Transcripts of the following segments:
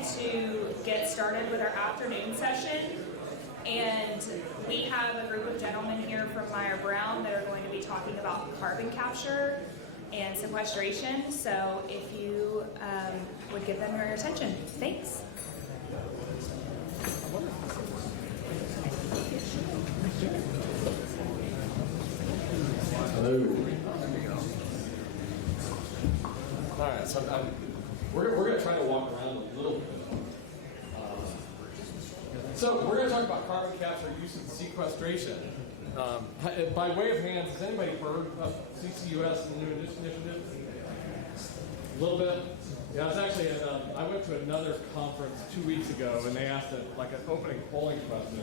going to get started with our afternoon session. And we have a group of gentlemen here from Meyer Brown that are going to be talking about carbon capture and sequestration. So if you would give them your attention. Thanks. Hello. All right, so we're going to try to walk around a little bit. So we're going to talk about carbon capture, use, and sequestration. By way of hands, has anybody heard of CCUS and the new initiative? A little bit? Yeah, I was actually at, I went to another conference 2 weeks ago, and they asked an opening polling question,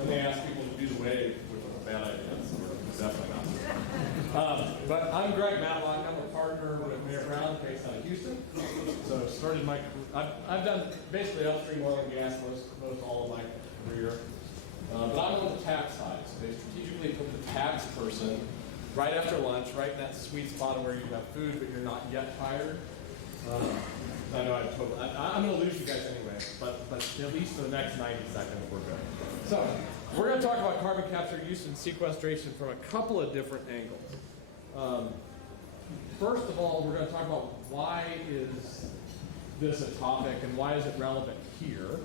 and they asked people to do the wave, which was a bad idea, so we're definitely not. But I'm Greg Matlock. I'm a partner with Meyer Brown, based out of Houston. So started my career, I've done basically upstream oil and gas most all of my career. But I'm on the tax side, so they strategically put the tax person right after lunch, right in that sweet spot where you have food, but you're not yet tired. I know I'm going to lose you guys anyway, but at least for the next 90 seconds, we're good. So we're going to talk about carbon capture, use, and sequestration from a couple of different angles. First of all, we're going to talk about why is this a topic and why is it relevant here.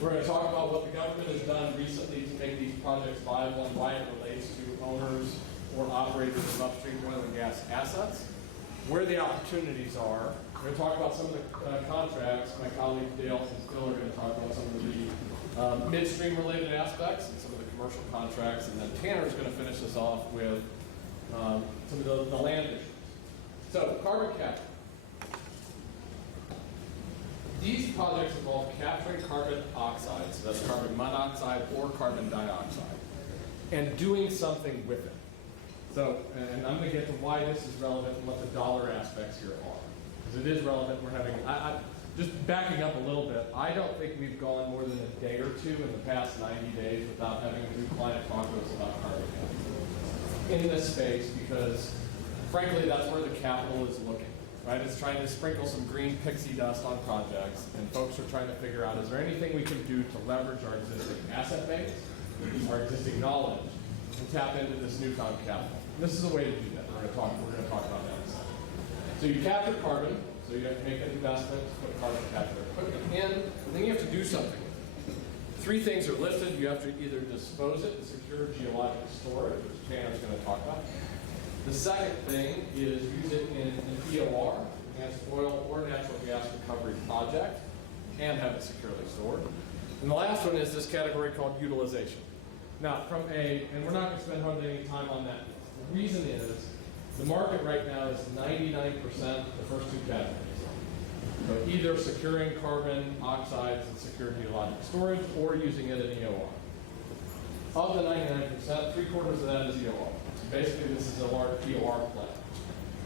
We're going to talk about what the government has done recently to make these projects viable and why it relates to owners or operators of upstream oil and gas assets, where the opportunities are. We're going to talk about some of the contracts. My colleagues Dale and Phil are going to talk about some of the midstream related aspects and some of the commercial contracts, and then Tanner's going to finish us off with some of the land issues. So, carbon capture. These projects involve capturing carbon oxide, so that's carbon monoxide or carbon dioxide, and doing something with it. So, and I'm going to get to why this is relevant and what the dollar aspects here are. Because it is relevant, we're having, just backing up a little bit, I don't think we've gone more than a day or two in the past 90 days without having a new client talk to us about carbon capture in this space, because frankly, that's where the capital is looking. Right? It's trying to sprinkle some green pixie dust on projects, and folks are trying to figure out, is there anything we can do to leverage our existing asset base, our existing knowledge, and tap into this newfound capital. And this is a way to do that. We're going to talk about that in a second. So you capture carbon, so you have to make an investment to put carbon capture equipment in, and then you have to do something with it. Three things are listed. You have to either dispose it and secure geologic storage, which Tanner's going to talk about. The second thing is use it in an EOR, advanced oil or natural gas recovery project, and have it securely stored. And the last one is this category called utilization. Now, and we're not going to spend hardly any time on that. The reason is the market right now is 99% the first two categories. So either securing carbon oxides and secure geologic storage, or using it in EOR. Of the 99%, 3/4 of that is EOR. Basically, this is a large EOR plant.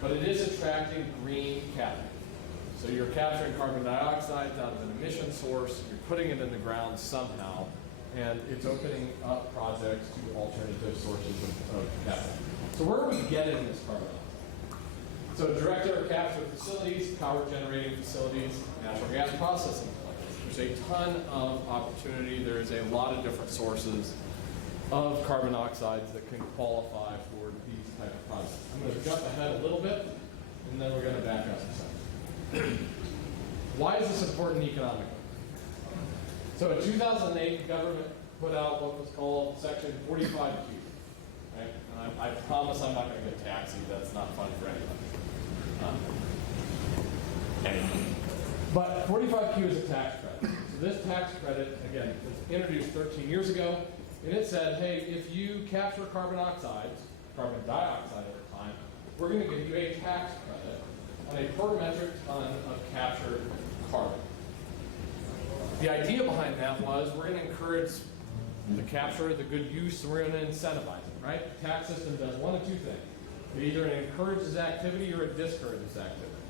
But it is attracting green capital. So you're capturing carbon dioxide out of an emission source, you're putting it in the ground somehow, and it's opening up projects to alternative sources of capital. So where are we getting this carbon dioxide? So direct air capture facilities, power generating facilities, natural gas processing plants. There's a ton of opportunity. There is a lot of different sources of carbon oxides that can qualify for these type of projects. I'm going to jump ahead a little bit, and then we're going to back up a second. Why is this important economically? So in 2008, the government put out what was called Section 45Q. Right? And I promise I'm not going to get taxi. That's not fun for anybody. But 45Q is a tax credit. So this tax credit, again, was introduced 13 years ago. And it said, hey, if you capture carbon dioxide at the time, we're going to give you a tax credit on a per metric ton of captured carbon. The idea behind that was we're going to encourage the capture, the good use, and we're going to incentivize it, right? The tax system does one of two things. It either encourages activity or it discourages activity.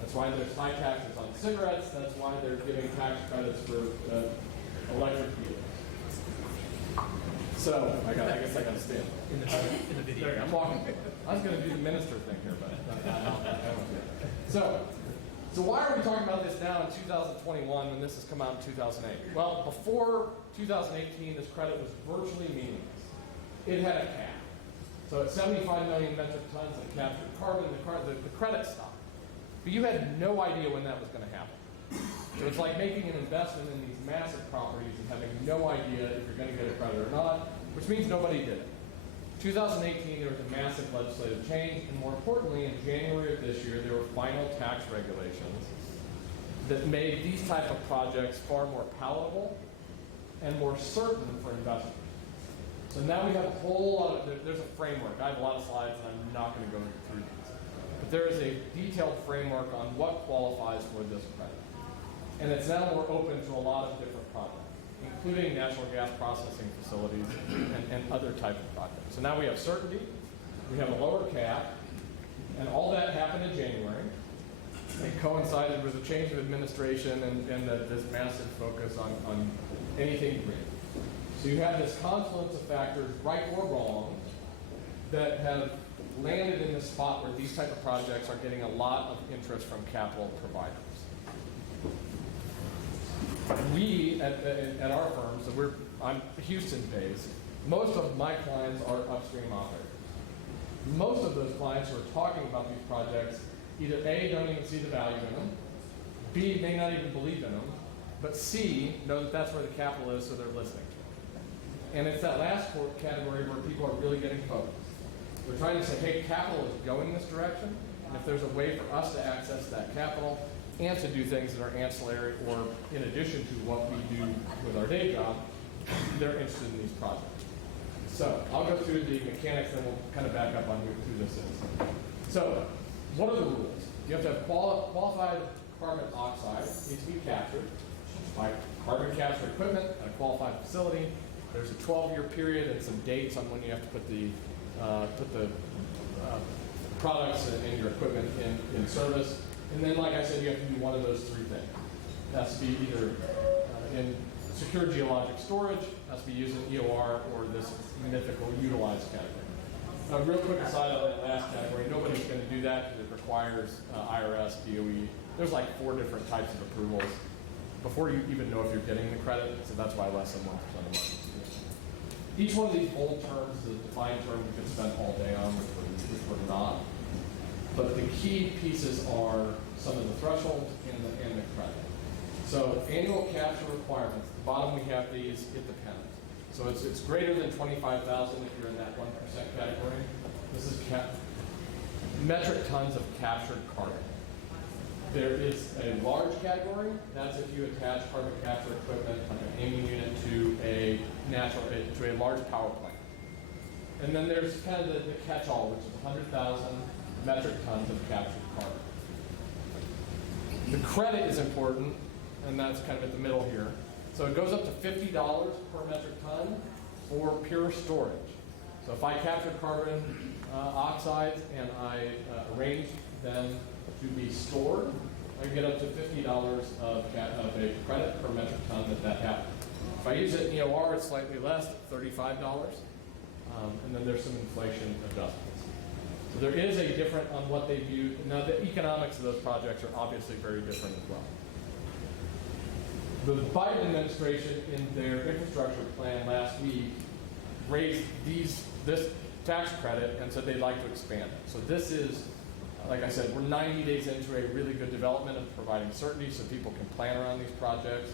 That's why there's high taxes on cigarettes. That's why they're giving tax credits for electric vehicles. So, I guess I got to stand. In the video. There, I'm walking. I was going to do the minister thing here, but I won't do it. So, So why are we talking about this now in 2021 when this has come out in 2008? Well, before 2018, this credit was virtually meaningless. It had a cap. So at 75 million metric tons of captured carbon, the credit stopped. But you had no idea when that was going to happen. So it's like making an investment in these massive properties and having no idea if you're going to get a credit or not, which means nobody did it. 2018, there was a massive legislative change, and more importantly, in January of this year, there were final tax regulations that made these type of projects far more palatable and more certain for investors. So now we have a whole lot of, there's a framework. I have a lot of slides, and I'm not going to go through these. But there is a detailed framework on what qualifies for this credit. And it's now more open to a lot of different projects, including natural gas processing facilities and other types of projects. So now we have certainty, we have a lower cap, and all that happened in January. It coincided with a change of administration and this massive focus on anything green. So you have this confluence of factors, right or wrong, that have landed in this spot where these type of projects are getting a lot of interest from capital providers. We, at our firm, so I'm Houston-based, most of my clients are upstream operators. Most of those clients who are talking about these projects either A, don't even see the value in them, B, may not even believe in them, but C, know that that's where the capital is, so they're listening to it. And it's that last category where people are really getting focused. We're trying to say, hey, capital is going this direction, and if there's a way for us to access that capital and to do things that are ancillary or in addition to what we do with our day job, they're interested in these projects. So I'll go through the mechanics, then we'll kind of back up on who this is. So what are the rules? You have to have qualified carbon oxide, needs to be captured by carbon capture equipment at a qualified facility. There's a 12-year period and some dates on when you have to put the products and your equipment in service. And then, like I said, you have to do one of those three things. It has to be either in secure geologic storage, has to be used in EOR, or this mythical utilized category. Real quick aside on that last category, nobody's going to do that because it requires IRS, DOE. There's like 4 different types of approvals before you even know if you're getting the credit, so that's why less than 1% of money. Each one of these bold terms is a defined term we could spend all day on, which we're not. But the key pieces are some of the thresholds and the credit. So annual capture requirements. At the bottom we have these, it depends. So it's greater than 25,000 if you're in that 1% category. This is metric tons of captured carbon. There is a large category. That's if you attach carbon capture equipment, like an amine unit, to a large power plant. And then there's kind of the catch-all, which is 100,000 metric tons of captured carbon. The credit is important, and that's kind of at the middle here. So it goes up to $50 per metric ton for pure storage. So if I capture carbon oxides and I arrange them to be stored, I can get up to $50 of a credit per metric ton that happens. If I use it in EOR, it's slightly less, $35, and then there's some inflation adjustments. So there is a different on what they view. Now the economics of those projects are obviously very different as well. The Biden administration in their infrastructure plan last week raised this tax credit and said they'd like to expand it. So this is, like I said, we're 90 days into a really good development of providing certainty so people can plan around these projects.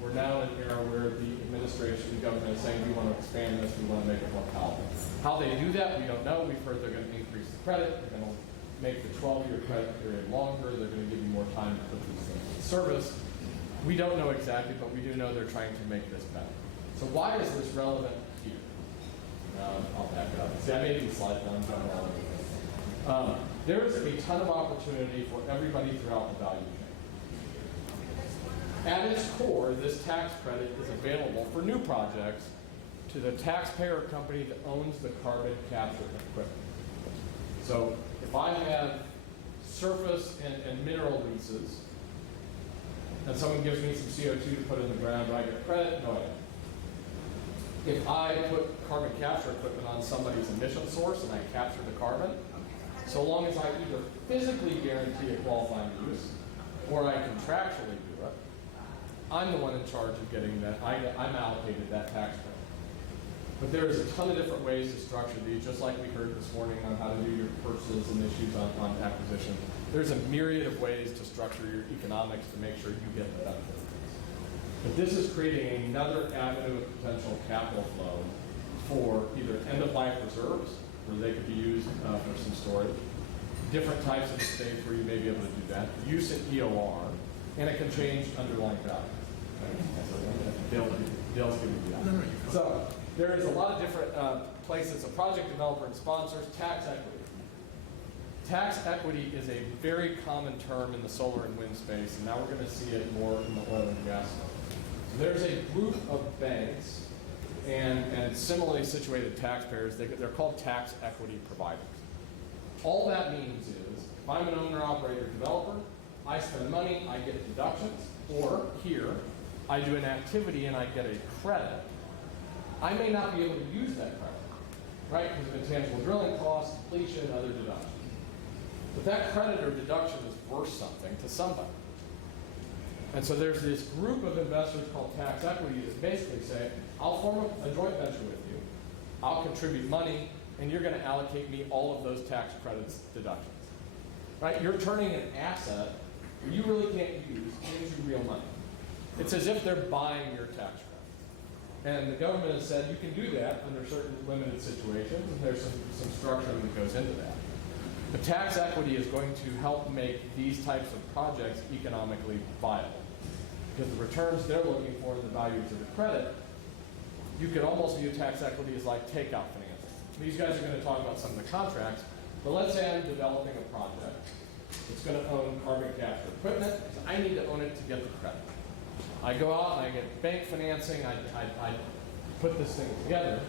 We're now in an era where the administration, the government is saying we want to expand this, we want to make it more palatable. How they do that, we don't know. We've heard they're going to increase the credit, they're going to make the 12-year credit period longer, they're going to give you more time to put these things in service. We don't know exactly, but we do know they're trying to make this better. So why is this relevant here? I'll back it up. See, I made these slides, but I'm jumping all over them. There is a ton of opportunity for everybody throughout the value chain. At its core, this tax credit is available for new projects to the taxpayer company that owns the carbon capture equipment. So if I have surface and mineral leases, and someone gives me some CO2 to put in the ground, do I get credit? No, I don't. If I put carbon capture equipment on somebody's emission source and I capture the carbon, so long as I either physically guarantee a qualifying use or I contractually do it, I'm the one in charge of getting that, I'm allocated that tax credit. But there is a ton of different ways to structure these, just like we heard this morning on how to do your purchases and issues on acquisition. There's a myriad of ways to structure your economics to make sure you get the benefit of this. But this is creating another avenue of potential capital flow for either end-of-life reserves, where they could be used for some storage, different types of estates where you may be able to do that, use in EOR, and it can change underlying value. Dale's giving you that. So there is a lot of different places, a project developer and sponsors, tax equity. Tax equity is a very common term in the solar and wind space, and now we're going to see it more in the oil and gas space. So there's a group of banks and similarly situated taxpayers. They're called tax equity providers. All that means is, if I'm an owner-operator developer, I spend money, I get deductions, or here, I do an activity and I get a credit. I may not be able to use that credit, right? Because of intangible drilling costs, completion, other deductions. But that credit or deduction is worth something to somebody. And so there's this group of investors called tax equity that basically say, I'll form a joint venture with you, I'll contribute money, and you're going to allocate me all of those tax credits deductions. Right? You're turning an asset you really can't use into real money. It's as if they're buying your tax credit. And the government has said you can do that under certain limited situations, and there's some structuring that goes into that. But tax equity is going to help make these types of projects economically viable. Because the returns they're looking for and the value to the credit, you could almost view tax equity as like takeout financing. These guys are going to talk about some of the contracts, but let's say I'm developing a project. It's going to own carbon capture equipment. So I need to own it to get the credit. I go out and I get bank financing. I put this thing together.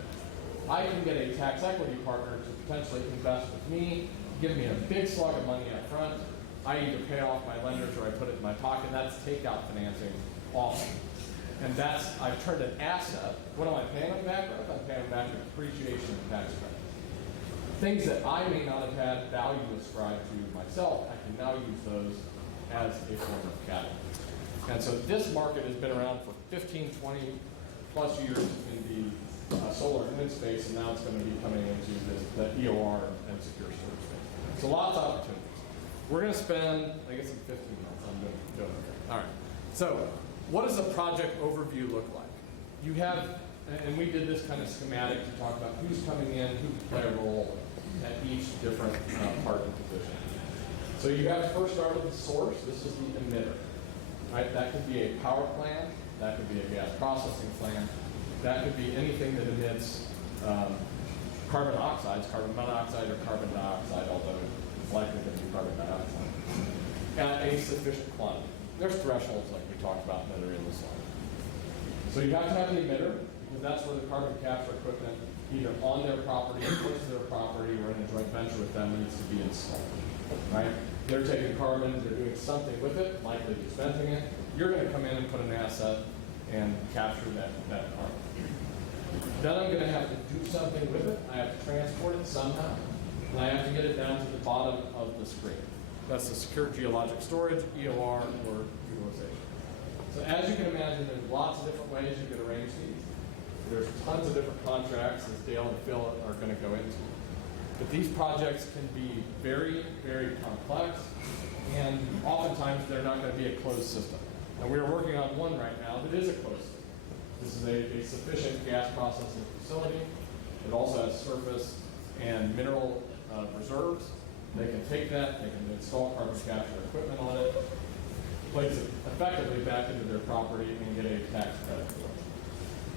I can get a tax equity partner to potentially invest with me, give me a big slug of money up front. I either pay off my lenders or I put it in my pocket. That's takeout financing often. And I've turned an asset. What am I paying them back with? I'm paying them back with appreciation and tax credit. Things that I may not have had value ascribed to myself, I can now use those as a form of capital. And so this market has been around for 15, 20 plus years in the solar and wind space, and now it's going to be coming into the EOR and secure storage space. So lots of opportunities. We're going to spend, I guess, 15 minutes. I'm doing okay. All right. So what does a project overview look like? You have, and we did this kind of schematic to talk about who's coming in, who can play a role at each different part of the position. So you have to first start with the source. This is the emitter. Right? That could be a power plant. That could be a gas processing plant. That could be anything that emits carbon oxides, carbon monoxide or carbon dioxide, although it's likely going to be carbon dioxide, at a sufficient quantity. There's thresholds like we talked about that are in the slide. So you have to have the emitter, because that's where the carbon capture equipment, either on their property, or close to their property, or in a joint venture with them, needs to be installed. Right? They're taking carbon, they're doing something with it, likely dispensing it. You're going to come in and put an asset and capture that carbon. Then I'm going to have to do something with it. I have to transport it somehow. And I have to get it down to the bottom of the screen. That's the secure geologic storage, EOR, or utilization. So as you can imagine, there's lots of different ways you could arrange these. There's tons of different contracts, as Dale and Phil are going to go into. But these projects can be very, very complex, and oftentimes they're not going to be a closed system. And we're working on one right now that is a closed system. This is a sufficient gas processing facility. It also has surface and mineral reserves. They can take that, they can install carbon capture equipment on it, place it effectively back into their property, and get a tax credit for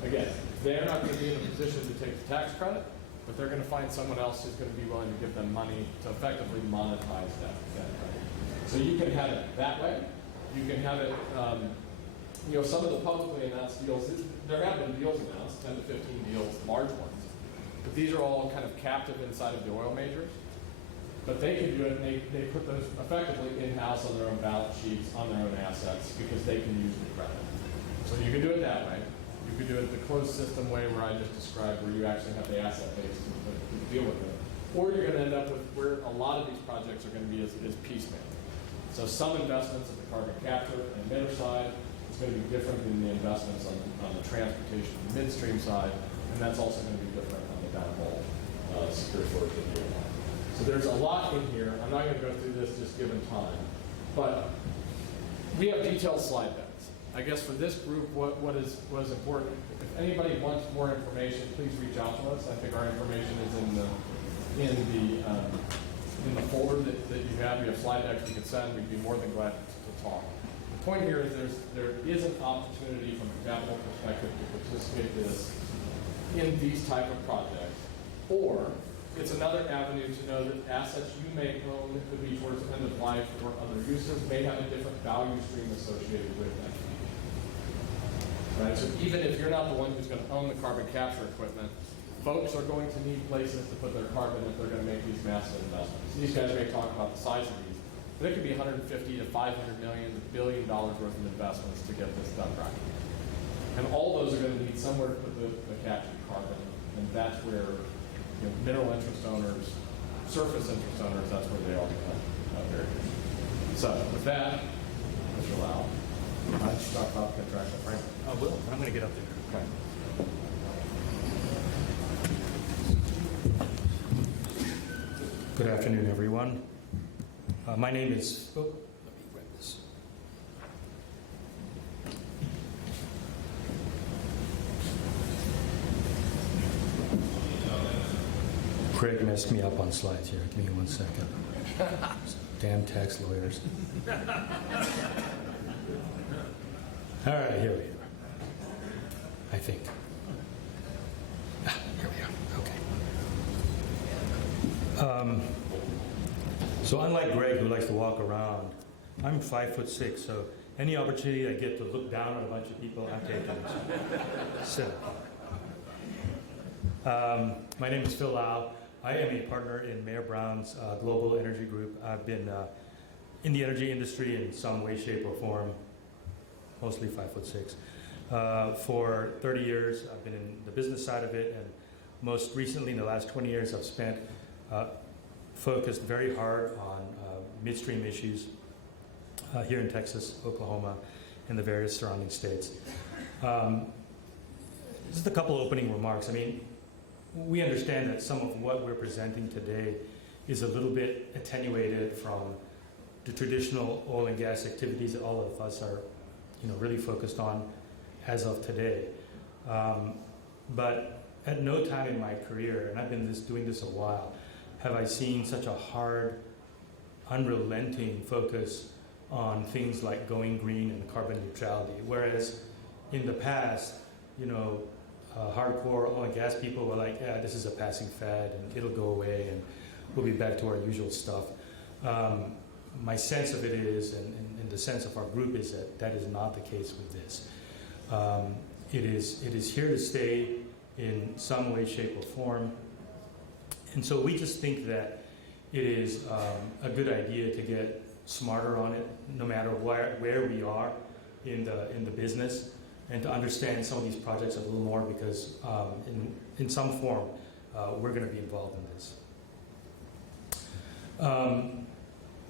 it. Again, they're not going to be in a position to take the tax credit, but they're going to find someone else who's going to be willing to give them money to effectively monetize that credit. So you can have it that way. You can have it, some of the publicly announced deals, there have been deals announced, 10 to 15 deals, large ones. But these are all kind of captive inside of the oil majors. But they can do it, and they put those effectively in-house on their own balance sheets, on their own assets, because they can use the credit. So you can do it that way. You could do it the closed system way where I just described, where you actually have the asset base to deal with it. Or you're going to end up with where a lot of these projects are going to be is piecemeal. So some investments at the carbon capture and emitter side is going to be different than the investments on the transportation and midstream side, and that's also going to be different on the downhole secure storage and EMR. So there's a lot in here. I'm not going to go through this just given time, but we have detailed slide decks. I guess for this group, what is important, if anybody wants more information, please reach out to us. I think our information is in the folder that you have. We have slide decks we can send. We'd be more than glad to talk. The point here is there is an opportunity from a capital perspective to participate in these type of projects, or it's another avenue to know that assets you may own that could be towards end of life or other uses may have a different value stream associated with that. Right? So even if you're not the one who's going to own the carbon capture equipment, folks are going to need places to put their carbon if they're going to make these massive investments. These guys may talk about the size of these, but it could be 150 to 500 million to $1 billion worth of investments to get this done right. And all those are going to need somewhere to put the captured carbon, and that's where mineral interest owners, surface interest owners, that's where they all become very good. So with that, Mr. Lau, why don't you talk about contractual framework? I will. I'm going to get up there. Okay. Good afternoon, everyone. My name is, let me grab this. Craig messed me up on slides here. Give me 1 second. Damn tax lawyers. All right, here we are. I think. Here we are. Okay. So unlike Greg, who likes to walk around, I'm 5'6", so any opportunity I get to look down on a bunch of people, I'm taking it. So, my name is Phil Lau. I am a partner in Mayor Brown's Global Energy Group. I've been in the energy industry in some way, shape, or form, mostly 5'6". For 30 years, I've been in the business side of it, and most recently, in the last 20 years, I've spent focused very hard on midstream issues here in Texas, Oklahoma, and the various surrounding states. Just a couple opening remarks. I mean, we understand that some of what we're presenting today is a little bit attenuated from the traditional oil and gas activities that all of us are, really focused on as of today. But at no time in my career, and I've been doing this a while, have I seen such a hard, unrelenting focus on things like going green and carbon neutrality. Whereas in the past, hardcore oil and gas people were like, yeah, this is a passing fad and it'll go away and we'll be back to our usual stuff. My sense of it is, and the sense of our group is that is not the case with this. It is here to stay in some way, shape, or form. And so we just think that it is a good idea to get smarter on it, no matter where we are in the business, and to understand some of these projects a little more, because in some form we're going to be involved in this.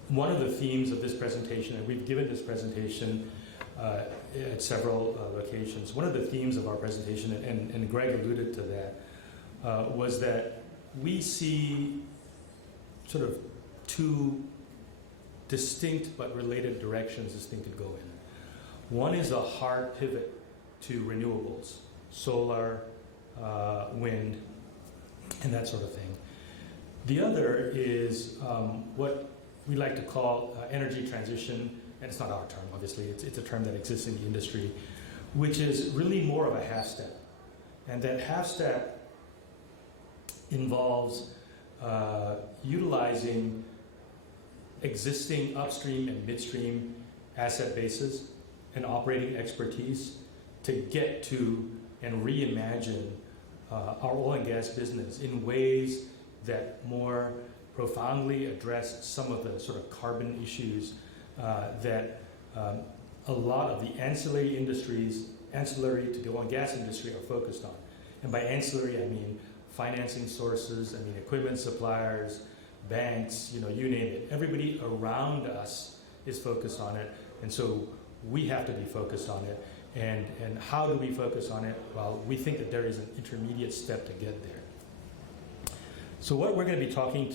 One of the themes of this presentation, and we've given this presentation at several locations, one of the themes of our presentation, and Greg alluded to that, was that we see sort of two distinct but related directions this thing could go in. One is a hard pivot to renewables, solar, wind, and that sort of thing. The other is what we like to call energy transition, and it's not our term, obviously, it's a term that exists in the industry, which is really more of a half step. And that half step involves utilizing existing upstream and midstream asset bases and operating expertise to get to and reimagine our oil and gas business in ways that more profoundly address some of the sort of carbon issues that a lot of the ancillary industries, ancillary to the oil and gas industry, are focused on. And by ancillary, I mean financing sources, equipment suppliers, banks, you name it. Everybody around us is focused on it, and so we have to be focused on it. And how do we focus on it? Well, we think that there is an intermediate step to get there. So what we're going to be talking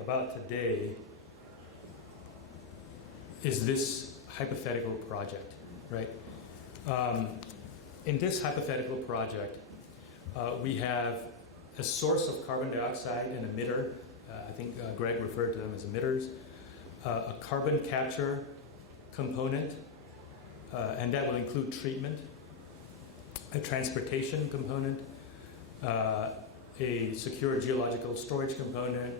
about today is this hypothetical project, right? In this hypothetical project, we have a source of carbon dioxide, an emitter. I think Greg referred to them as emitters. A carbon capture component, and that will include treatment, a transportation component, a secure geological storage component,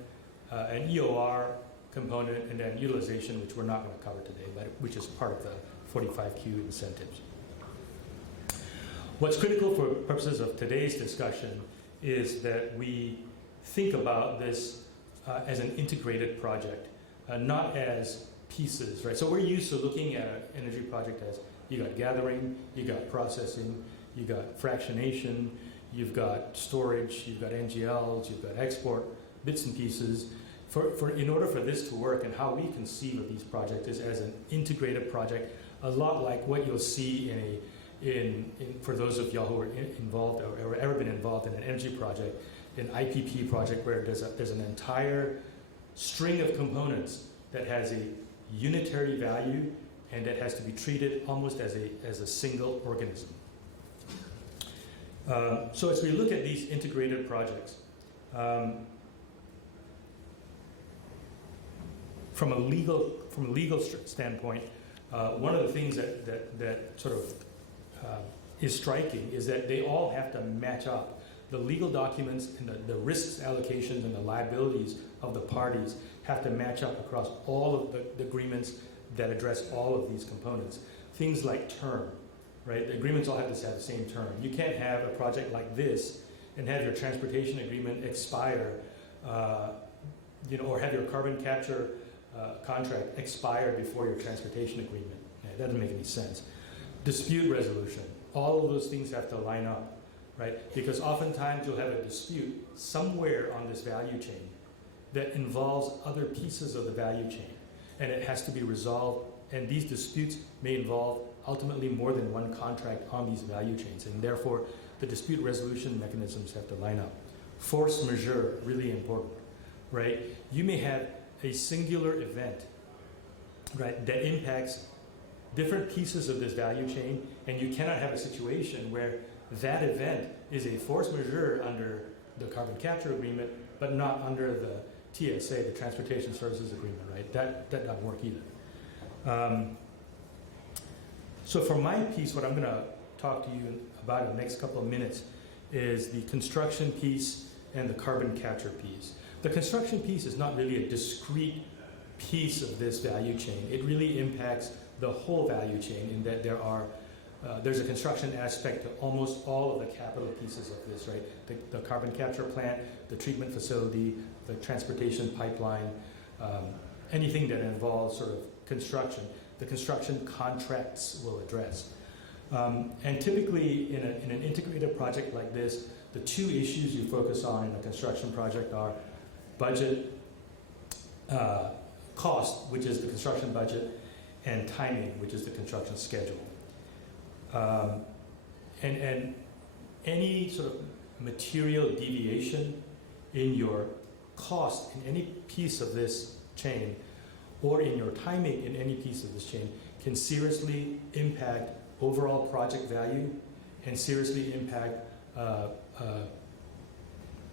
an EOR component, and then utilization, which we're not going to cover today, but which is part of the 45Q incentives. What's critical for purposes of today's discussion is that we think about this as an integrated project, not as pieces, right? So we're used to looking at an energy project as you got gathering, you got processing, you got fractionation, you've got storage, you've got NGLs, you've got export, bits and pieces. In order for this to work, and how we conceive of these projects is as an integrated project, a lot like what you'll see for those of y'all who are involved or ever been involved in an energy project, an IPP project where there's an entire string of components that has a unitary value and that has to be treated almost as a single organism. So as we look at these integrated projects, from a legal standpoint, one of the things that sort of is striking is that they all have to match up. The legal documents and the risks allocations and the liabilities of the parties have to match up across all of the agreements that address all of these components. Things like term, right? The agreements all have to have the same term. You can't have a project like this and have your transportation agreement expire, or have your carbon capture contract expire before your transportation agreement. That doesn't make any sense. Dispute resolution, all of those things have to line up, right? Because oftentimes you'll have a dispute somewhere on this value chain that involves other pieces of the value chain, and it has to be resolved, and these disputes may involve ultimately more than one contract on these value chains, and therefore the dispute resolution mechanisms have to line up. Force majeure, really important, right? You may have a singular event, right, that impacts different pieces of this value chain, and you cannot have a situation where that event is a force majeure under the carbon capture agreement, but not under the TSA, the Transportation Services Agreement, right? That doesn't work either. So for my piece, what I'm going to talk to you about in the next couple of minutes is the construction piece and the carbon capture piece. The construction piece is not really a discrete piece of this value chain. It really impacts the whole value chain in that there's a construction aspect to almost all of the capital pieces of this, right? The carbon capture plant, the treatment facility, the transportation pipeline, anything that involves sort of construction, the construction contracts will address. And typically in an integrated project like this, the two issues you focus on in a construction project are budget, cost, which is the construction budget, and timing, which is the construction schedule. And any sort of material deviation in your cost in any piece of this chain, or in your timing in any piece of this chain, can seriously impact overall project value and seriously impact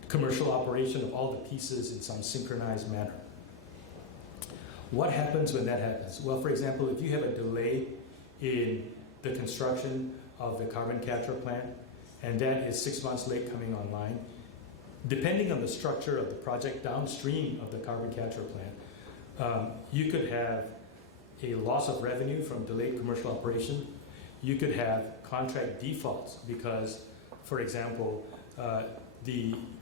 commercial operation of all the pieces in some synchronized manner. What happens when that happens? Well, for example, if you have a delay in the construction of the carbon capture plant, and that is 6 months late coming online, depending on the structure of the project downstream of the carbon capture plant, you could have a loss of revenue from delayed commercial operation. You could have contract defaults because, for example,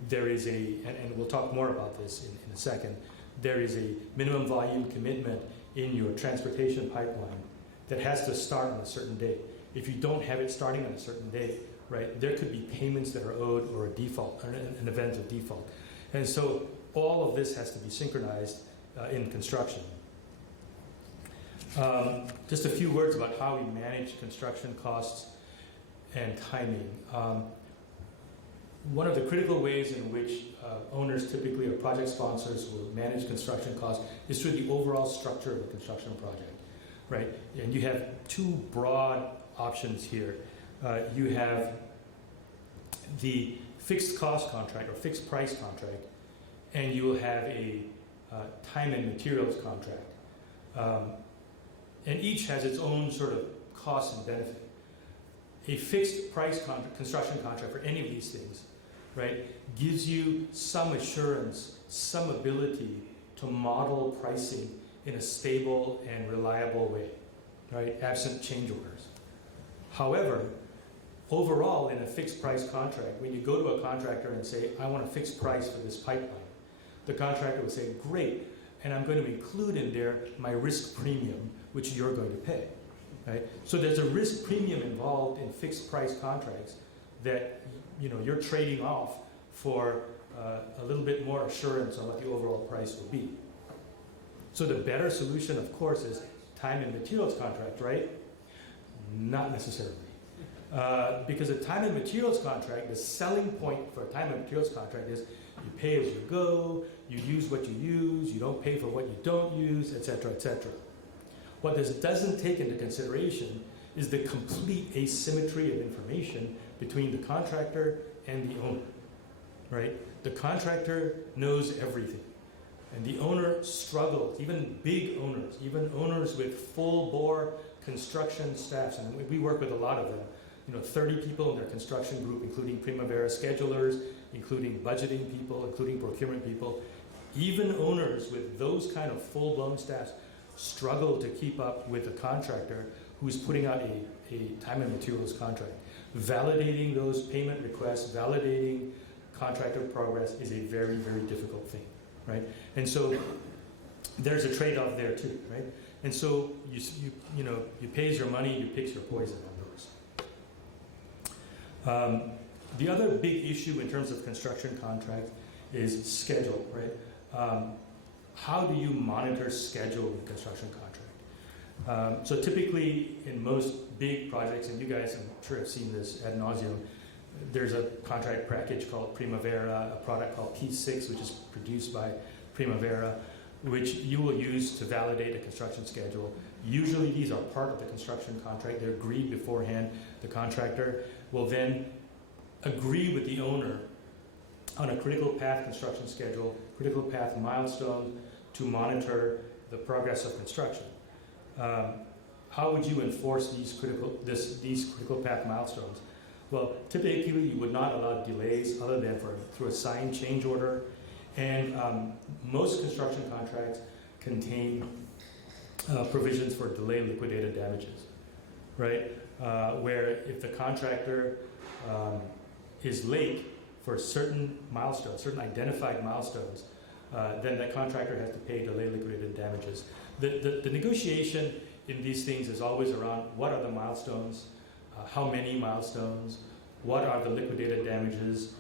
there is and we'll talk more about this in a second, there is a minimum volume commitment in your transportation pipeline that has to start on a certain date. If you don't have it starting on a certain date, right, there could be payments that are owed or a default, or an event of default. And so all of this has to be synchronized in construction. Just a few words about how we manage construction costs and timing. One of the critical ways in which owners typically, or project sponsors, will manage construction costs is through the overall structure of a construction project, right? And you have two broad options here. You have the fixed cost contract or fixed price contract, and you will have a time and materials contract. And each has its own sort of cost and benefit. A fixed price construction contract for any of these things, right, gives you some assurance, some ability to model pricing in a stable and reliable way, right, absent change orders. However, overall, in a fixed price contract, when you go to a contractor and say, I want a fixed price for this pipeline, the contractor will say, great, and I'm going to include in there my risk premium, which you're going to pay, right? So there's a risk premium involved in fixed price contracts that you're trading off for a little bit more assurance on what the overall price will be. So the better solution, of course, is time and materials contract, right? Not necessarily. Because a time and materials contract, the selling point for a time and materials contract is you pay as you go, you use what you use, you don't pay for what you don't use, etc., etc. What this doesn't take into consideration is the complete asymmetry of information between the contractor and the owner, right? The contractor knows everything, and the owner struggles, even big owners, even owners with full-bore construction staffs, and we work with a lot of them, 30 people in their construction group, including Primavera schedulers, including budgeting people, including procurement people. Even owners with those kind of full-blown staffs struggle to keep up with a contractor who's putting out a time and materials contract. Validating those payment requests, validating contractor progress is a very, very difficult thing, right? And so there's a trade-off there too, right? And so you pays your money, you picks your poison on those. The other big issue in terms of construction contract is schedule, right? How do you monitor schedule in construction contract? So typically in most big projects, and you guys I'm sure have seen this ad nauseum, there's a contract package called Primavera, a product called P6, which is produced by Primavera, which you will use to validate a construction schedule. Usually these are part of the construction contract. They're agreed beforehand. The contractor will then agree with the owner on a critical path construction schedule, critical path milestones to monitor the progress of construction. How would you enforce these critical path milestones? Well, typically you would not allow delays other than through a signed change order. And most construction contracts contain provisions for delay liquidated damages, right? Where if the contractor is late for certain milestones, certain identified milestones, then the contractor has to pay delay liquidated damages. The negotiation in these things is always around what are the milestones, how many milestones, what are the liquidated damages,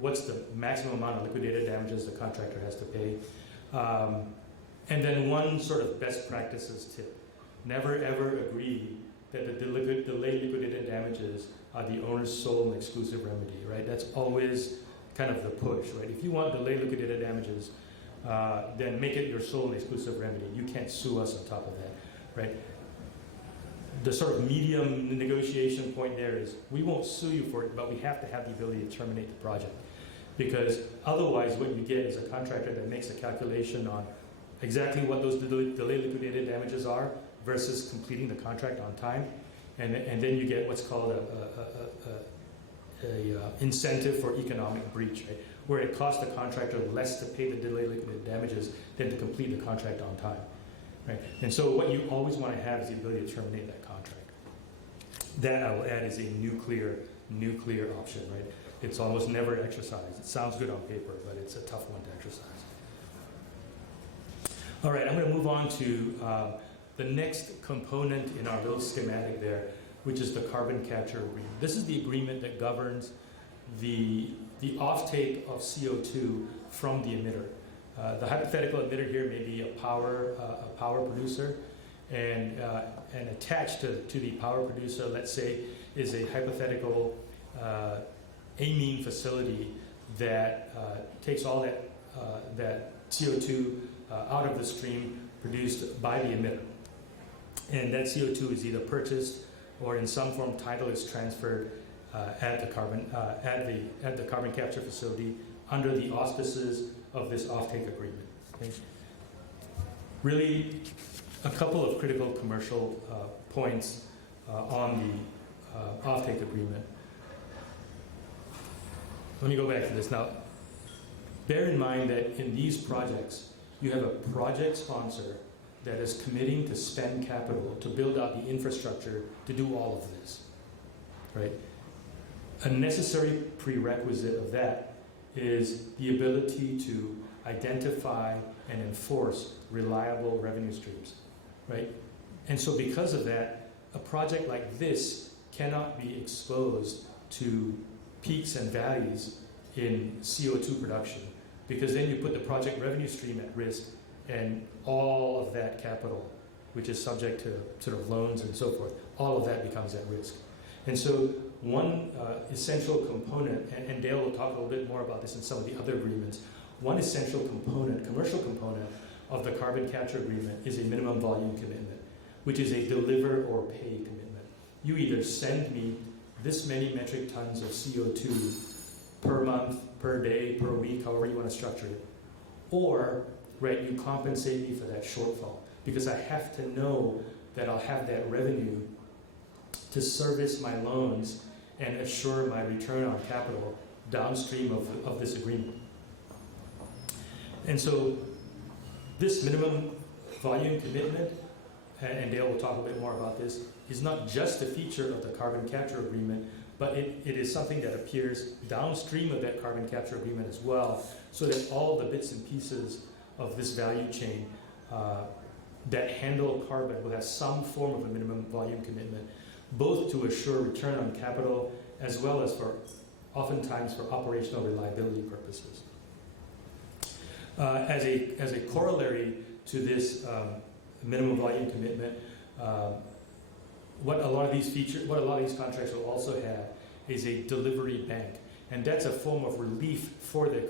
what's the maximum amount of liquidated damages the contractor has to pay. And then one sort of best practices tip. Never ever agree that the delay liquidated damages are the owner's sole and exclusive remedy, right? That's always kind of the push, right? If you want delay liquidated damages, then make it your sole and exclusive remedy. You can't sue us on top of that, right? The sort of medium negotiation point there is we won't sue you for it, but we have to have the ability to terminate the project. Because otherwise what you get is a contractor that makes a calculation on exactly what those delay liquidated damages are versus completing the contract on time. And then you get what's called a incentive for economic breach, right? Where it costs the contractor less to pay the delay liquidated damages than to complete the contract on time, right? And so what you always want to have is the ability to terminate that contract. That, I will add, is a nuclear option, right? It's almost never exercised. It sounds good on paper, but it's a tough one to exercise. All right, I'm going to move on to the next component in our little schematic there, which is the carbon capture agreement. This is the agreement that governs the offtake of CO2 from the emitter. The hypothetical emitter here may be a power producer, and attached to the power producer, let's say, is a hypothetical amine facility that takes all that CO2 out of the stream produced by the emitter. And that CO2 is either purchased or in some form title is transferred at the carbon capture facility under the auspices of this offtake agreement. Okay? Really, a couple of critical commercial points on the offtake agreement. Let me go back to this now. Bear in mind that in these projects, you have a project sponsor that is committing to spend capital to build out the infrastructure to do all of this, right? A necessary prerequisite of that is the ability to identify and enforce reliable revenue streams, right? And so because of that, a project like this cannot be exposed to peaks and valleys in CO2 production, because then you put the project revenue stream at risk and all of that capital, which is subject to sort of loans and so forth, all of that becomes at risk. And so one essential component, and Dale will talk a little bit more about this in some of the other agreements, one essential component, commercial component of the carbon capture agreement is a minimum volume commitment, which is a deliver or pay commitment. You either send me this many metric tons of CO2 per month, per day, per week, however you want to structure it, or right, you compensate me for that shortfall, because I have to know that I'll have that revenue to service my loans and assure my return on capital downstream of this agreement. And so this minimum volume commitment, and Dale will talk a bit more about this, is not just a feature of the carbon capture agreement, but it is something that appears downstream of that carbon capture agreement as well, so that all the bits and pieces of this value chain that handle carbon will have some form of a minimum volume commitment, both to assure return on capital as well as oftentimes for operational reliability purposes. As a corollary to this minimum volume commitment, what a lot of these contracts will also have is a delivery bank, and that's a form of relief for the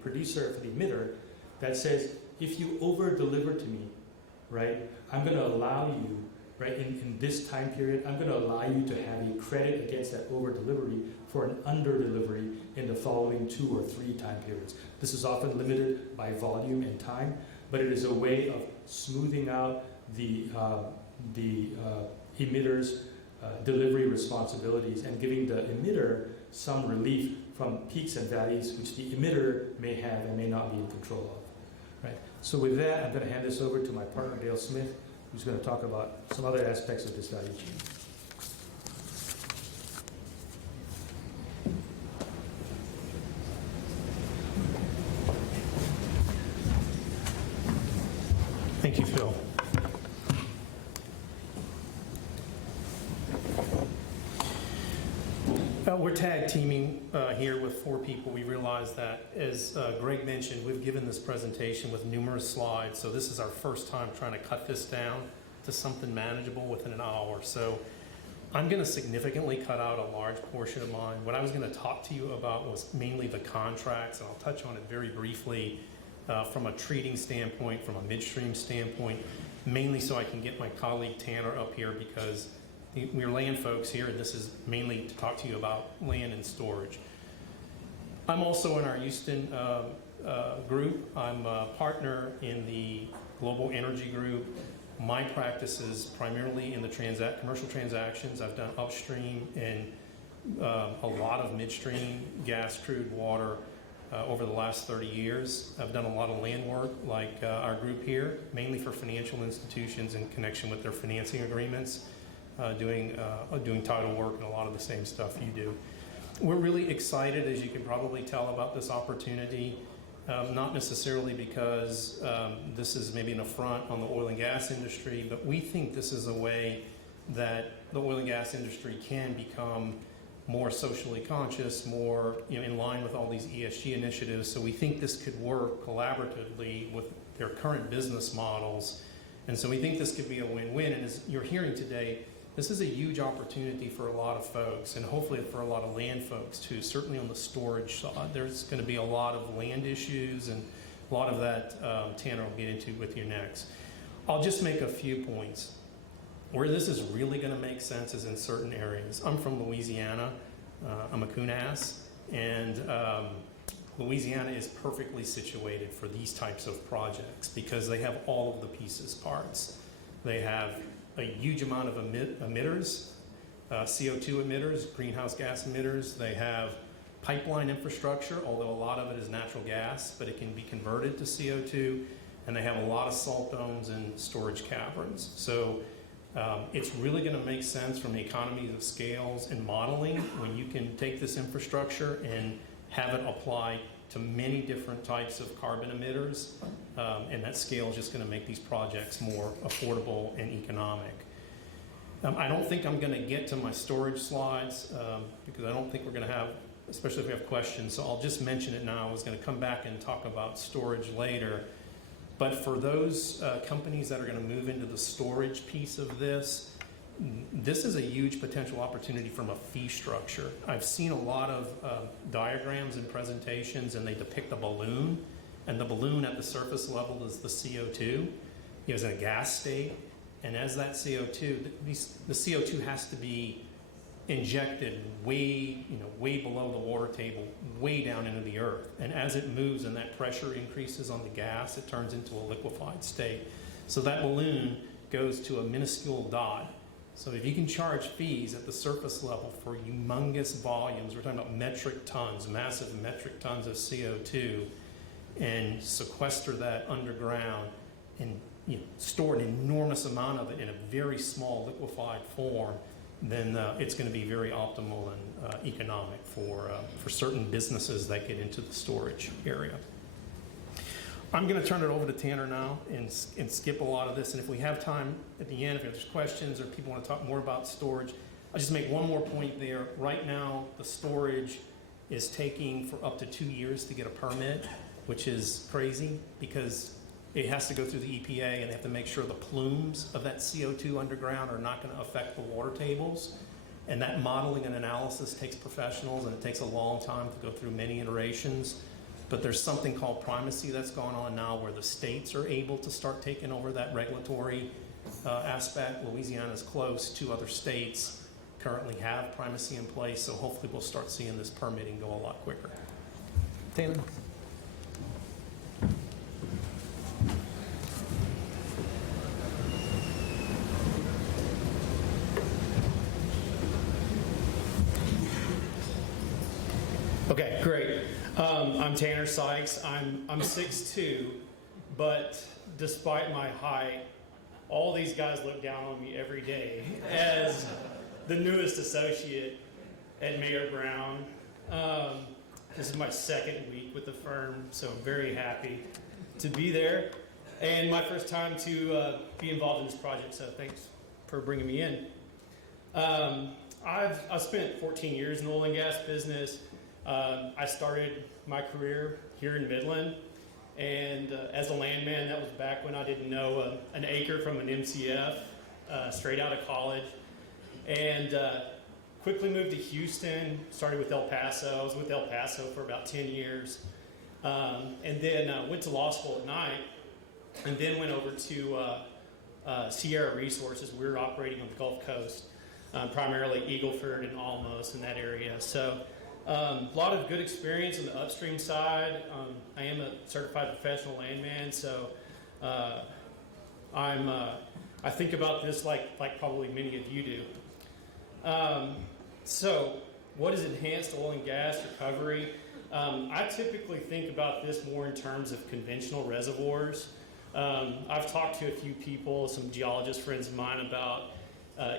producer, for the emitter, that says, if you over deliver to me, right, I'm going to allow you, right, in this time period, I'm going to allow you to have a credit against that over delivery for an under delivery in the following 2 or 3 time periods. This is often limited by volume and time, but it is a way of smoothing out the emitter's delivery responsibilities and giving the emitter some relief from peaks and valleys which the emitter may have and may not be in control of. Right. So with that, I'm going to hand this over to my partner Dale Smith, who's going to talk about some other aspects of this value chain. Thank you, Phil. We're tag teaming here with 4 people. We realize that, as Greg mentioned, we've given this presentation with numerous slides, so this is our first time trying to cut this down to something manageable within an hour. So I'm going to significantly cut out a large portion of mine. What I was going to talk to you about was mainly the contracts, and I'll touch on it very briefly from a treating standpoint, from a midstream standpoint, mainly so I can get my colleague Tanner up here, because we're land folks here, and this is mainly to talk to you about land and storage. I'm also in our Houston group. I'm a partner in the Global Energy Group. My practice is primarily in the commercial transactions. I've done upstream and a lot of midstream, gas, crude, water over the last 30 years. I've done a lot of land work like our group here, mainly for financial institutions in connection with their financing agreements. Doing title work and a lot of the same stuff you do. We're really excited, as you can probably tell, about this opportunity, not necessarily because this is maybe an affront on the oil and gas industry, but we think this is a way that the oil and gas industry can become more socially conscious, more in line with all these ESG initiatives. So we think this could work collaboratively with their current business models And so we think this could be a win-win. And as you're hearing today, this is a huge opportunity for a lot of folks, and hopefully for a lot of land folks too, certainly on the storage side. There's going to be a lot of land issues, and a lot of that Tanner will get into with you next. I'll just make a few points. Where this is really going to make sense is in certain areas. I'm from Louisiana. I'm a Coonass, and Louisiana is perfectly situated for these types of projects because they have all of the pieces, parts. They have a huge amount of emitters, CO2 emitters, greenhouse gas emitters. They have pipeline infrastructure, although a lot of it is natural gas, but it can be converted to CO2. And they have a lot of salt domes and storage caverns. So it's really going to make sense from the economies of scales and modeling when you can take this infrastructure and have it apply to many different types of carbon emitters. And that scale is just going to make these projects more affordable and economic. I don't think I'm going to get to my storage slides because I don't think we're going to have, especially if we have questions. So I'll just mention it now. I was going to come back and talk about storage later. But for those companies that are going to move into the storage piece of this, this is a huge potential opportunity from a fee structure. I've seen a lot of diagrams and presentations, and they depict a balloon, and the balloon at the surface level is the CO2. It's in a gas state, and as that CO2, the CO2 has to be injected way below the water table, way down into the earth. And as it moves and that pressure increases on the gas, it turns into a liquefied state. So that balloon goes to a minuscule dot. So if you can charge fees at the surface level for humongous volumes, we're talking about metric tons, massive metric tons of CO2, and sequester that underground and store an enormous amount of it in a very small liquefied form, then it's going to be very optimal and economic for certain businesses that get into the storage area. I'm going to turn it over to Tanner now and skip a lot of this. And if we have time at the end, if there's questions or people want to talk more about storage, I'll just make one more point there. Right now, the storage is taking for up to 2 years to get a permit, which is crazy because it has to go through the EPA and they have to make sure the plumes of that CO2 underground are not going to affect the water tables. And that modeling and analysis takes professionals, and it takes a long time to go through many iterations. But there's something called primacy that's going on now where the states are able to start taking over that regulatory aspect. Louisiana is close. 2 other states currently have primacy in place, so hopefully we'll start seeing this permitting go a lot quicker. Taylor? Okay, great. I'm Tanner Sykes. I'm 6'2", but despite my height, all these guys look down on me every day as the newest associate at Mayor Brown. This is my 2nd week with the firm, so I'm very happy to be there. And my first time to be involved in this project, so thanks for bringing me in. I've spent 14 years in the oil and gas business. I started my career here in Midland, and as a landman, that was back when I didn't know an acre from an MCF, straight out of college, and quickly moved to Houston, started with El Paso. I was with El Paso for about 10 years, and then went to law school at night, and then went over to Sierra Resources. We were operating on the Gulf Coast, primarily Eagleford and Alamos in that area. So a lot of good experience on the upstream side. I am a certified professional landman, so I think about this like probably many of you do. So what is enhanced oil and gas recovery? I typically think about this more in terms of conventional reservoirs. I've talked to a few people, some geologist friends of mine, about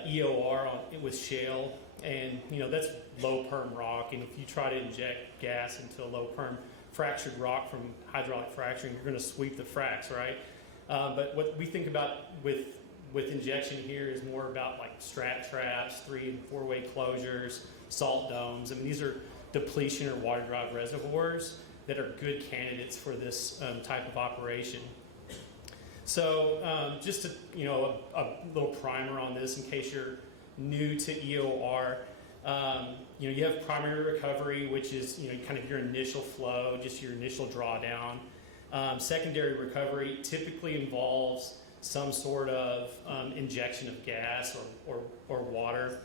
EOR with shale. And that's low perm rock, and if you try to inject gas into a low perm fractured rock from hydraulic fracturing, you're going to sweep the fracks, right? But what we think about with injection here is more about like strat traps, 3- and 4-way closures, salt domes. I mean, these are depletion or water drive reservoirs that are good candidates for this type of operation. So just a little primer on this in case you're new to EOR. You have primary recovery, which is kind of your initial flow, just your initial drawdown. Secondary recovery typically involves some sort of injection of gas or water.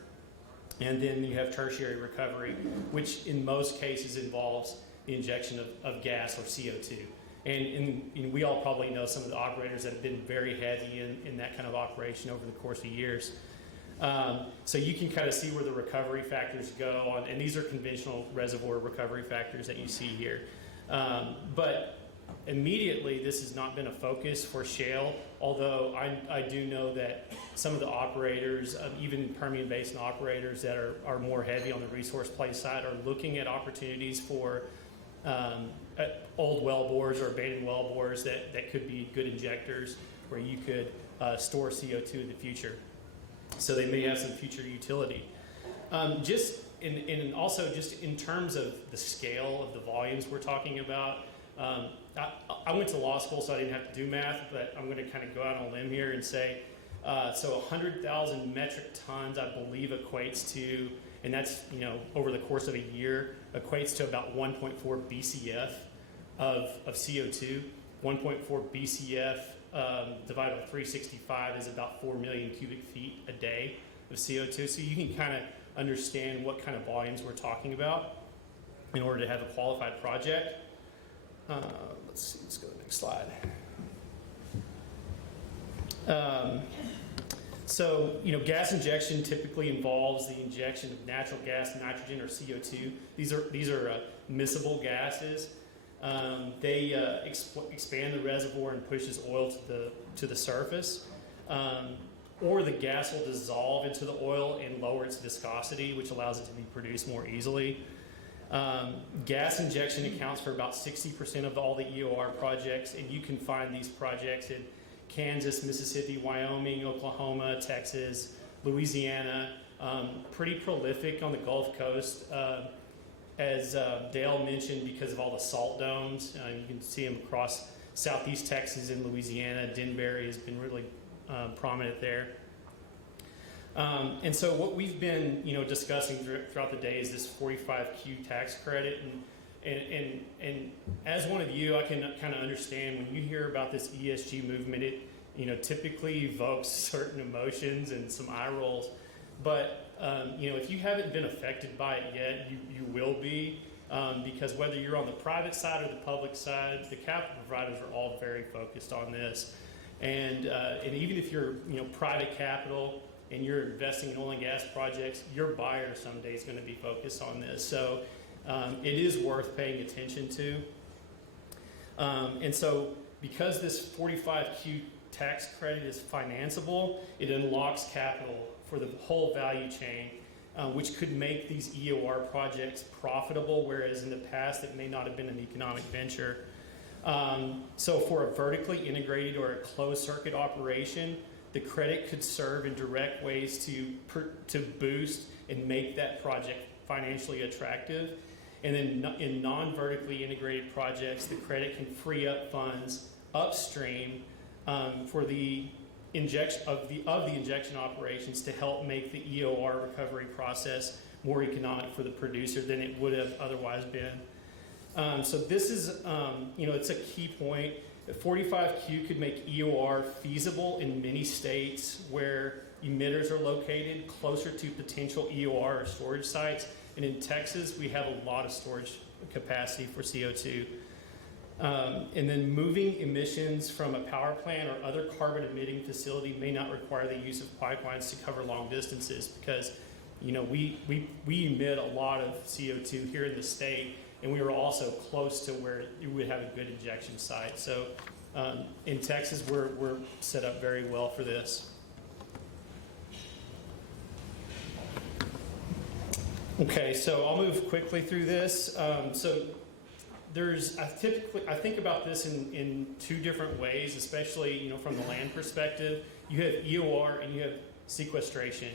And then you have tertiary recovery, which in most cases involves the injection of gas or CO2. And we all probably know some of the operators that have been very heavy in that kind of operation over the course of years. So you can kind of see where the recovery factors go, and these are conventional reservoir recovery factors that you see here. But immediately, this has not been a focus for shale, although I do know that some of the operators, even Permian Basin operators that are more heavy on the resource play side, are looking at opportunities for old well bores or abandoned well bores that could be good injectors where you could store CO2 in the future. So they may have some future utility. And also just in terms of the scale of the volumes we're talking about, I went to law school, so I didn't have to do math, but I'm going to kind of go out on a limb here and say, so 100,000 metric tons, I believe, equates to, and that's over the course of a year, equates to about 1.4 BCF of CO2. 1.4 BCF divided by 365 is about 4 million cubic feet a day of CO2. So you can kind of understand what kind of volumes we're talking about in order to have a qualified project. Let's go to the next slide. So, gas injection typically involves the injection of natural gas, nitrogen, or CO2. These are miscible gases. They expand the reservoir and pushes oil to the surface. Or the gas will dissolve into the oil and lower its viscosity, which allows it to be produced more easily. Gas injection accounts for about 60% of all the EOR projects, and you can find these projects in Kansas, Mississippi, Wyoming, Oklahoma, Texas, Louisiana, pretty prolific on the Gulf Coast. As Dale mentioned, because of all the salt domes, you can see them across southeast Texas and Louisiana. Denbury has been really prominent there. And so what we've been, discussing throughout the day is this 45Q tax credit. And as one of you, I can kind of understand when you hear about this ESG movement, it, typically evokes certain emotions and some eye rolls. But, if you haven't been affected by it yet, you will be, because whether you're on the private side or the public side, the capital providers are all very focused on this. And even if you're, private capital, and you're investing in oil and gas projects, your buyer someday is going to be focused on this. So it is worth paying attention to. And so because this 45Q tax credit is financeable, it unlocks capital for the whole value chain, which could make these EOR projects profitable, whereas in the past it may not have been an economic venture. So for a vertically integrated or a closed circuit operation, the credit could serve in direct ways to boost and make that project financially attractive. And then in non-vertically integrated projects, the credit can free up funds upstream for the injection of the injection operations to help make the EOR recovery process more economic for the producer than it would have otherwise been. So this is, it's a key point. 45Q could make EOR feasible in many states where emitters are located closer to potential EOR or storage sites. And in Texas, we have a lot of storage capacity for CO2. And then moving emissions from a power plant or other carbon emitting facility may not require the use of pipelines to cover long distances because, we emit a lot of CO2 here in the state, and we were also close to where you would have a good injection site. So in Texas, we're set up very well for this. Okay, so I'll move quickly through this. So I think about this in two different ways, especially from the land perspective. You have EOR and you have sequestration.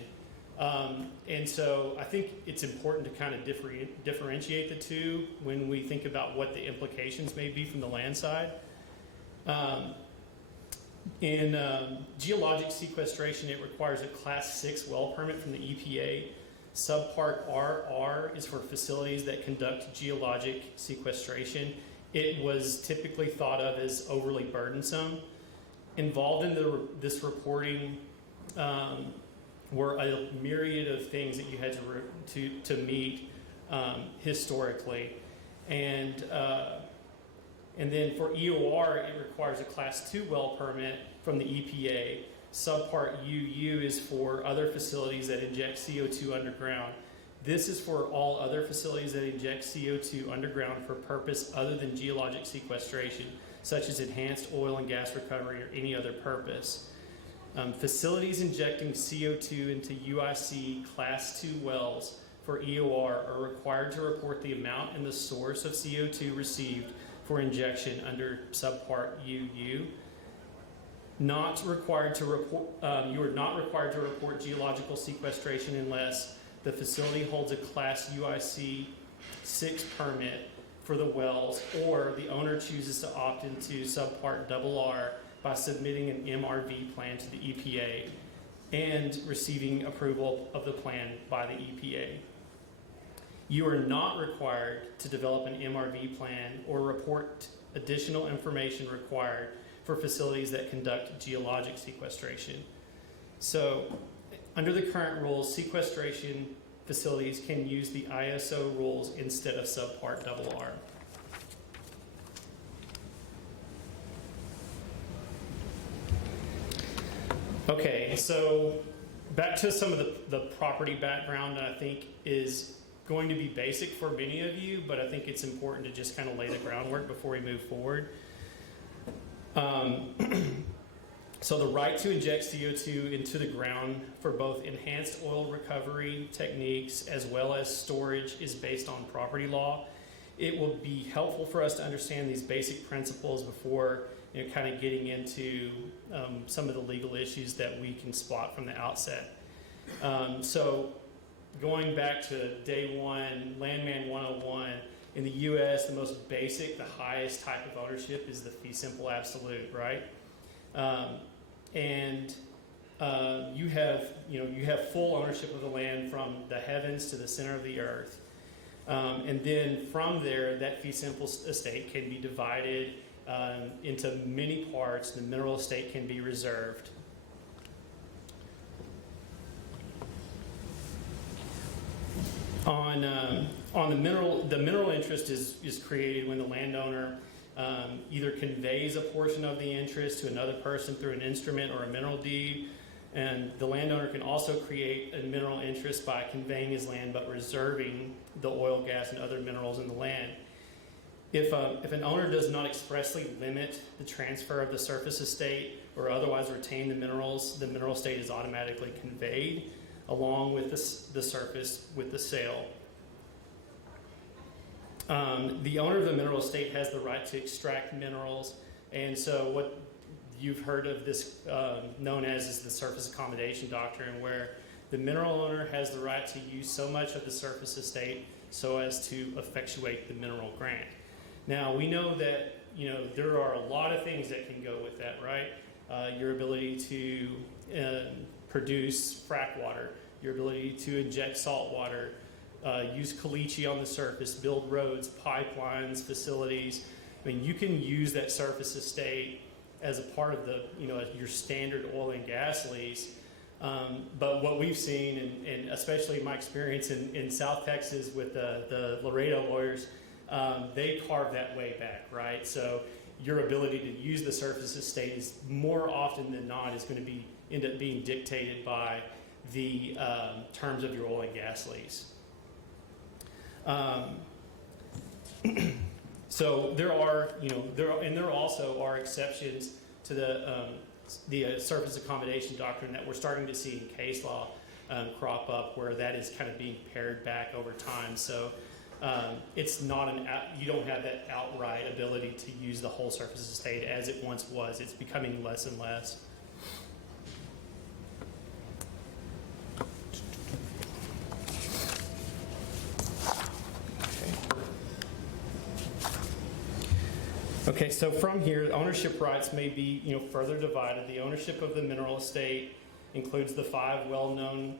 And so I think it's important to kind of differentiate the two when we think about what the implications may be from the land side. In geologic sequestration, it requires a Class 6 well permit from the EPA. Subpart RR is for facilities that conduct geologic sequestration. It was typically thought of as overly burdensome. Involved in this reporting were a myriad of things that you had to meet historically, and then for EOR, it requires a Class 2 well permit from the EPA. Subpart UU is for other facilities that inject CO2 underground. This is for all other facilities that inject CO2 underground for purpose other than geologic sequestration, such as enhanced oil and gas recovery or any other purpose. Facilities injecting CO2 into UIC Class 2 wells for EOR are required to report the amount and the source of CO2 received for injection under subpart UU. Not required to report. You are not required to report geological sequestration unless the facility holds a Class UIC 6 permit for the wells, or the owner chooses to opt into subpart RR by submitting an MRV plan to the EPA and receiving approval of the plan by the EPA. You are not required to develop an MRV plan or report additional information required for facilities that conduct geologic sequestration. So, under the current rules, sequestration facilities can use the ISO rules instead of subpart RR. Okay, so back to some of the property background that I think is going to be basic for many of you, but I think it's important to just kind of lay the groundwork before we move forward. So the right to inject CO2 into the ground for both enhanced oil recovery techniques as well as storage is based on property law. It will be helpful for us to understand these basic principles before kind of getting into some of the legal issues that we can spot from the outset. So going back to day one, Landman 101, in the U.S., the most basic, the highest type of ownership is the fee simple absolute, right? You have full ownership of the land from the heavens to the center of the earth. And then from there, that fee simple estate can be divided into many parts. The mineral estate can be reserved. On the mineral interest is created when the landowner either conveys a portion of the interest to another person through an instrument or a mineral deed, and the landowner can also create a mineral interest by conveying his land but reserving the oil, gas, and other minerals in the land. If an owner does not expressly limit the transfer of the surface estate or otherwise retain the minerals, the mineral estate is automatically conveyed along with the surface with the sale. The owner of the mineral estate has the right to extract minerals, and so what you've heard of this known as is the surface accommodation doctrine, where the mineral owner has the right to use so much of the surface estate so as to effectuate the mineral grant. Now, we know that there are a lot of things that can go with that, right? Your ability to produce frack water, your ability to inject salt water, use caliche on the surface, build roads, pipelines, facilities. I mean, you can use that surface estate as a part of the, your standard oil and gas lease. But what we've seen, and especially my experience in South Texas with the Laredo lawyers, they carve that way back, right? So your ability to use the surface estate is more often than not is going to end up being dictated by the terms of your oil and gas lease. So there also are exceptions to the surface accommodation doctrine that we're starting to see in case law crop up, where that is kind of being pared back over time. So it's not you don't have that outright ability to use the whole surface estate as it once was. It's becoming less and less. Okay, so from here, ownership rights may be, further divided. The ownership of the mineral estate includes the 5 well-known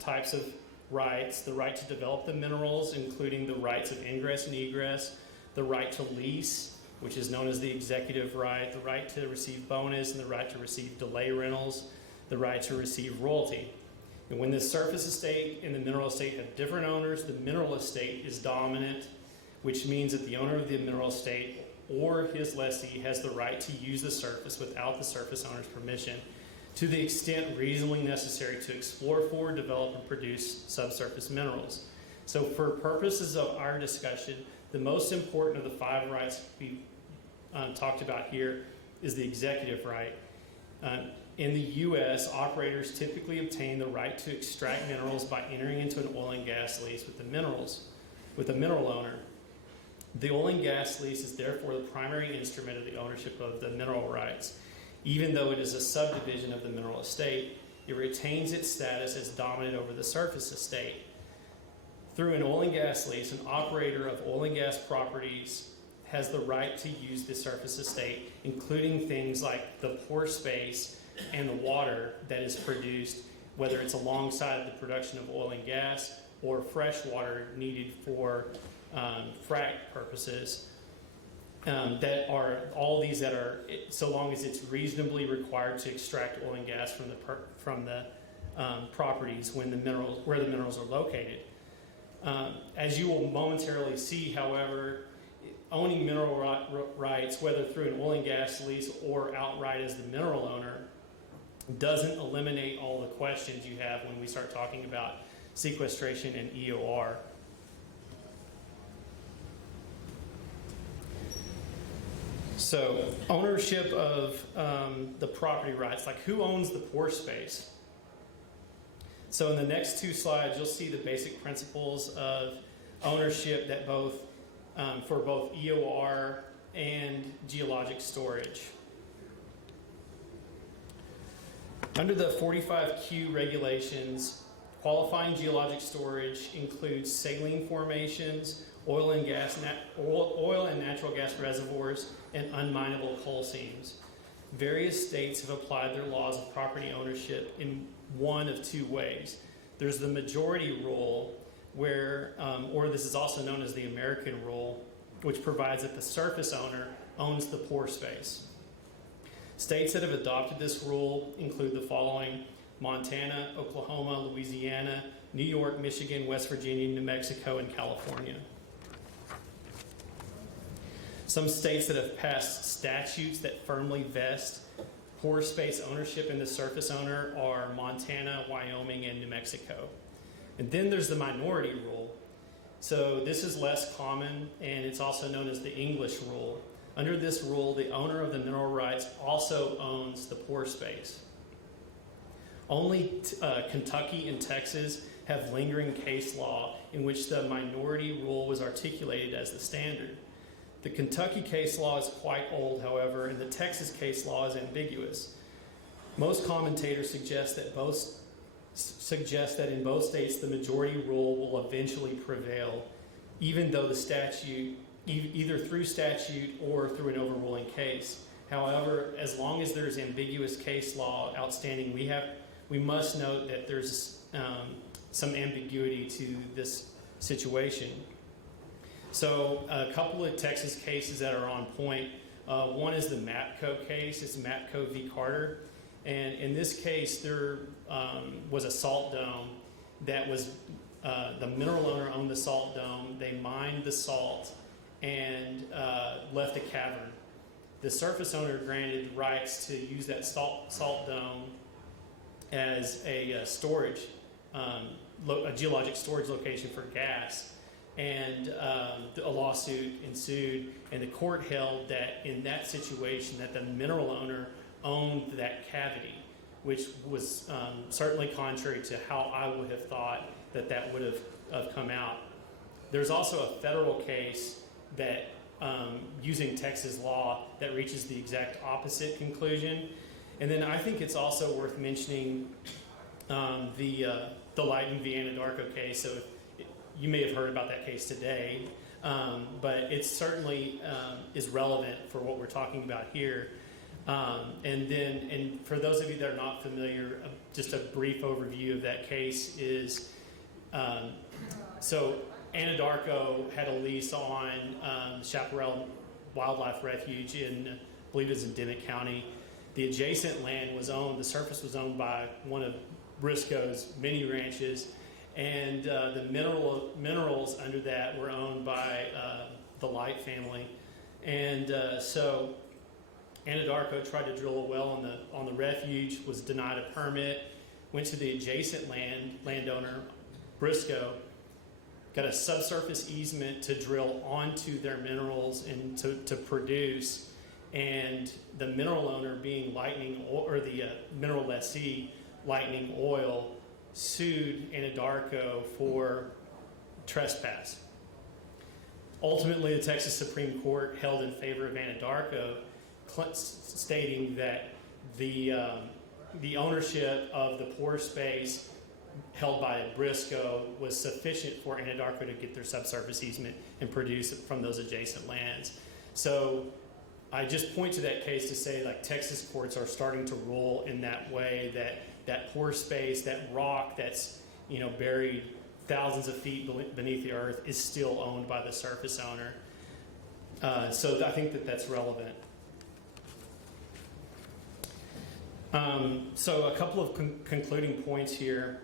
types of rights: the right to develop the minerals, including the rights of ingress and egress, the right to lease, which is known as the executive right, the right to receive bonus, and the right to receive delay rentals, the right to receive royalty. And when the surface estate and the mineral estate have different owners, the mineral estate is dominant, which means that the owner of the mineral estate or his lessee has the right to use the surface without the surface owner's permission, to the extent reasonably necessary to explore for, develop, and produce subsurface minerals. So for purposes of our discussion, the most important of the 5 rights we talked about here is the executive right. In the U.S., operators typically obtain the right to extract minerals by entering into an oil and gas lease with the mineral owner. The oil and gas lease is therefore the primary instrument of the ownership of the mineral rights. Even though it is a subdivision of the mineral estate, it retains its status as dominant over the surface estate. Through an oil and gas lease, an operator of oil and gas properties has the right to use the surface estate, including things like the pore space and the water that is produced, whether it's alongside the production of oil and gas or fresh water needed for frac purposes. That are all these that are, so long as it's reasonably required to extract oil and gas from the properties where the minerals are located. As you will momentarily see, however, owning mineral rights, whether through an oil and gas lease or outright as the mineral owner, doesn't eliminate all the questions you have when we start talking about sequestration and EOR. So ownership of the property rights, like who owns the pore space? So in the next 2 slides, you'll see the basic principles of ownership that for both EOR and geologic storage. Under the 45Q regulations, qualifying geologic storage includes saline formations, oil and natural gas reservoirs, and unminable coal seams. Various states have applied their laws of property ownership in one of 2 ways. There's the majority rule, where, or this is also known as the American rule, which provides that the surface owner owns the pore space. States that have adopted this rule include the following: Montana, Oklahoma, Louisiana, New York, Michigan, West Virginia, New Mexico, and California. Some states that have passed statutes that firmly vest pore space ownership in the surface owner are Montana, Wyoming, and New Mexico. And then there's the minority rule. So this is less common, and it's also known as the English rule. Under this rule, the owner of the mineral rights also owns the pore space. Only Kentucky and Texas have lingering case law in which the minority rule was articulated as the standard. The Kentucky case law is quite old, however, and the Texas case law is ambiguous. Most commentators suggest that in both states the majority rule will eventually prevail, even though the statute, either through statute or through an overruling case. However, as long as there's ambiguous case law outstanding, we must note that there's some ambiguity to this situation. So a couple of Texas cases that are on point. One is the Mapco case. It's Mapco v. Carter. And in this case, there was a salt dome that was, the mineral owner owned the salt dome. They mined the salt and left a cavern. The surface owner granted rights to use that salt dome as a storage, a geologic storage location for gas. And a lawsuit ensued, and the court held that in that situation that the mineral owner owned that cavity, which was certainly contrary to how I would have thought that would have come out. There's also a federal case that using Texas law that reaches the exact opposite conclusion. And then I think it's also worth mentioning the Lighton v. Anadarko case. So you may have heard about that case today. but it certainly is relevant for what we're talking about here. And for those of you that are not familiar, just a brief overview of that case is, so Anadarko had a lease on Chaparral Wildlife Refuge in, I believe it's in Dimmitt County. The adjacent land was owned, the surface was owned by one of Briscoe's many ranches, and the minerals under that were owned by the Light family. And so Anadarko tried to drill a well on the refuge, was denied a permit, went to the adjacent landowner, Briscoe, got a subsurface easement to drill onto their minerals and to produce, and the mineral owner, being Lightning, or the mineral lessee, Lightning Oil, sued Anadarko for trespass. Ultimately, the Texas Supreme Court held in favor of Anadarko, stating that the ownership of the pore space held by Briscoe was sufficient for Anadarko to get their subsurface easement and produce it from those adjacent lands. So I just point to that case to say, like, Texas courts are starting to rule in that way, that pore space, that rock that's, you know, buried thousands of feet beneath the earth is still owned by the surface owner. So I think that that's relevant. So a couple of concluding points here.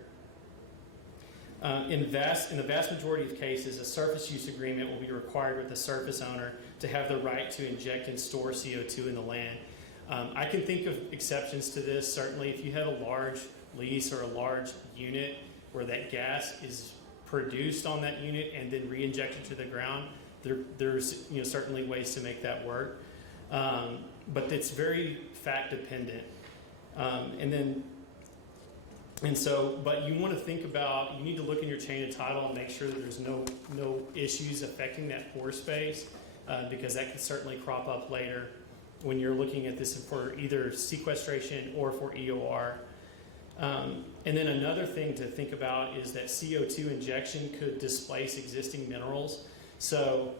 In the vast majority of cases, a surface use agreement will be required with the surface owner to have the right to inject and store CO2 in the land. I can think of exceptions to this. Certainly, if you have a large lease or a large unit where that gas is produced on that unit and then re-injected to the ground, there's certainly ways to make that work. But it's very fact dependent. But you want to think about, you need to look in your chain of title and make sure that there's no issues affecting that pore space, because that can certainly crop up later when you're looking at this for either sequestration or for EOR. And then another thing to think about is that CO2 injection could displace existing minerals. So,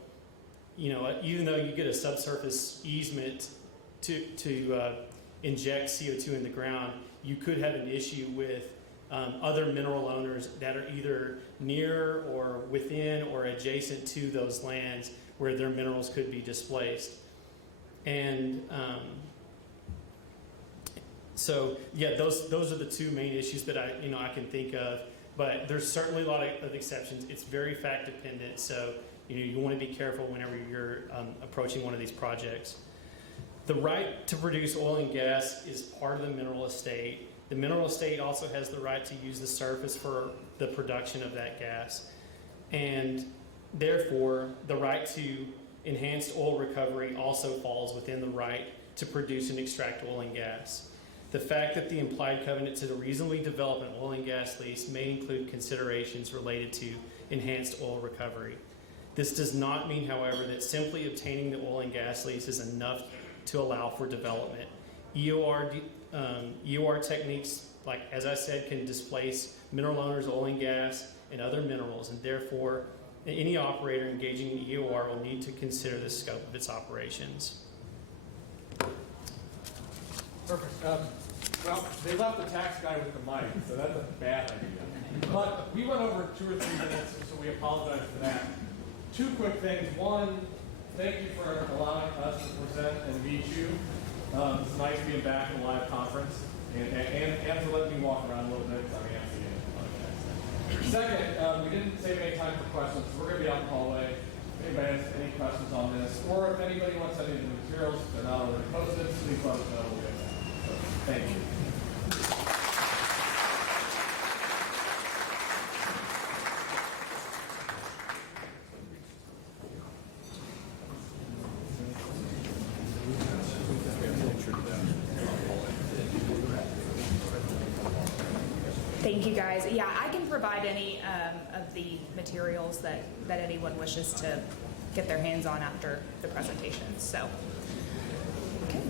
even though you get a subsurface easement to inject CO2 in the ground, you could have an issue with other mineral owners that are either near or within or adjacent to those lands where their minerals could be displaced. And those are the two main issues that I can think of. But there's certainly a lot of exceptions. It's very fact dependent, so you want to be careful whenever you're approaching one of these projects. The right to produce oil and gas is part of the mineral estate. The mineral estate also has the right to use the surface for the production of that gas. And therefore, the right to enhanced oil recovery also falls within the right to produce and extract oil and gas. The fact that the implied covenant to reasonably develop an oil and gas lease may include considerations related to enhanced oil recovery. This does not mean, however, that simply obtaining the oil and gas lease is enough to allow for development. EOR techniques, like as I said, can displace mineral owners' oil and gas and other minerals, and therefore any operator engaging in EOR will need to consider the scope of its operations. Perfect. Well, they left the tax guy with the mic, so that's a bad idea. But we went over 2 or 3 minutes, so we apologize for that. 2 quick things. One, thank you for allowing us to present and meet you. It's nice being back in a live conference, and for letting me walk around a little bit, because I'm antsy and Second, we didn't save any time for questions, so we're going to be out in the hallway. If anybody has any questions on this, or if anybody wants any of the materials, if they're not already posted, please let us know. We'll get that. So, thank you. Thank you, guys. Yeah, I can provide any of the materials that anyone wishes to get their hands on after the presentation. So, okay.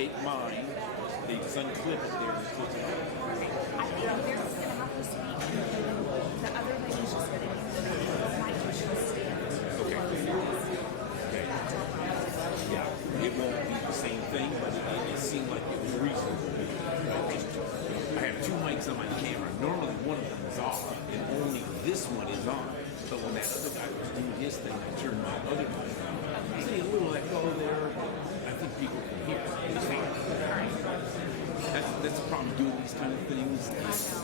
take mine, they just unclip it there and clip it on. I think they're just gonna have to speak. The other lady's just gonna use the mic to stand. Okay. Yeah, it won't be the same thing, but it seemed like it was reasonable. I have two mics on my camera. Normally one of them is off, and only this one is on. But when that other guy was doing his thing, I turned my other mic on. I see a little echo there, but I think people can hear it. That's the problem doing these kind of things.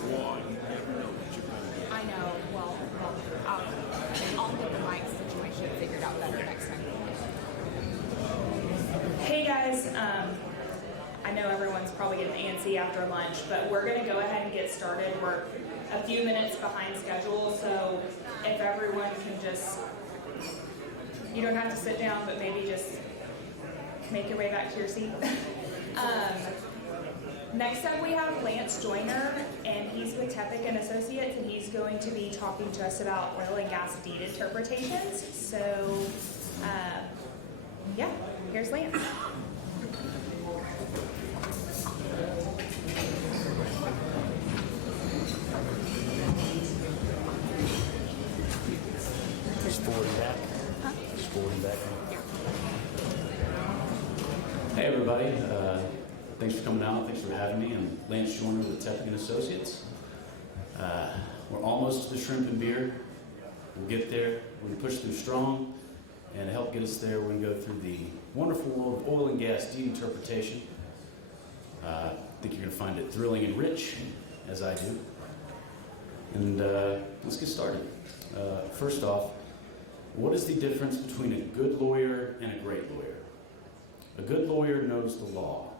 Why you never know what you're going to get. I know. Well, I'll get the mic situation figured out better next time. Hey guys, I know everyone's probably getting antsy after lunch, but we're going to go ahead and get started. We're a few minutes behind schedule, so if everyone can just, you don't have to sit down, but maybe just make your way back to your seat. Next up we have Lance Joyner, and he's with Tepic and Associates, and he's going to be talking to us about oil and gas deed interpretations. So, yeah, here's Lance. Just forwarding back. Just forwarding back. Hey everybody, thanks for coming out. Thanks for having me. I'm Lance Joyner with Tepic and Associates. We're almost to the shrimp and beer. We'll get there. We're going to push through strong, and to help get us there, we're going to go through the wonderful world of oil and gas deed interpretation. I think you're going to find it thrilling and rich, as I do. And let's get started. First off, what is the difference between a good lawyer and a great lawyer? A good lawyer knows the law,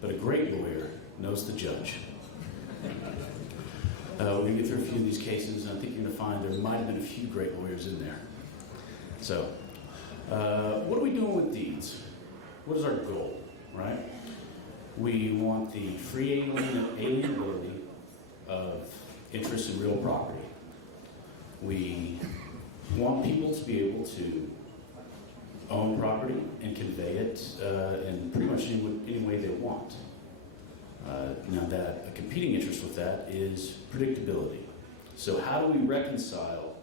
but a great lawyer knows the judge. We're going to get through a few of these cases, and I think you're going to find there might have been a few great lawyers in there. So, what are we doing with deeds? What is our goal, right? We want the free alienability of interest in real property. We want people to be able to own property and convey it in pretty much any way they want. Now that a competing interest with that is predictability. So how do we reconcile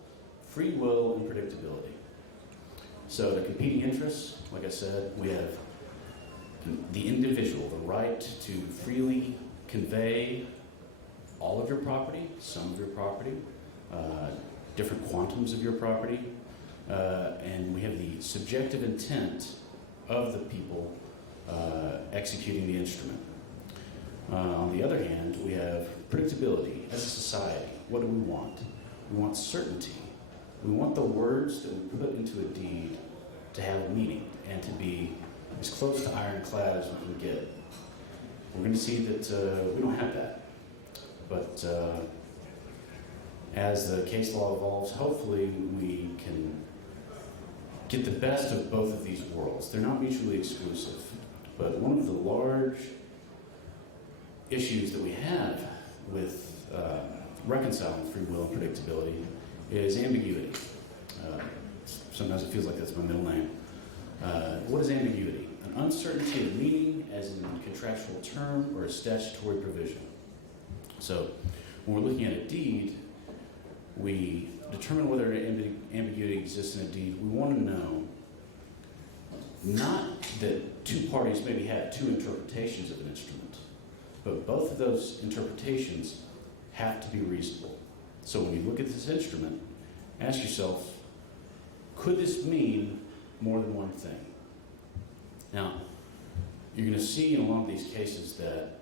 free will and predictability? So the competing interests, like I said, we have the individual, the right to freely convey all of your property, some of your property, different quantums of your property, and we have the subjective intent of the people executing the instrument. On the other hand, we have predictability as a society. What do we want? We want certainty. We want the words that we put into a deed to have meaning and to be as close to ironclad as we can get. We're going to see that we don't have that. But as the case law evolves, hopefully we can get the best of both of these worlds. They're not mutually exclusive. But one of the large issues that we have with reconciling free will and predictability is ambiguity. Sometimes it feels like that's my middle name. What is ambiguity? An uncertainty of meaning as in a contractual term or a statutory provision. So when we're looking at a deed, we determine whether ambiguity exists in a deed. We want to know not that two parties maybe have two interpretations of an instrument, but both of those interpretations have to be reasonable. So when you look at this instrument, ask yourself, could this mean more than one thing? Now, you're going to see in a lot of these cases that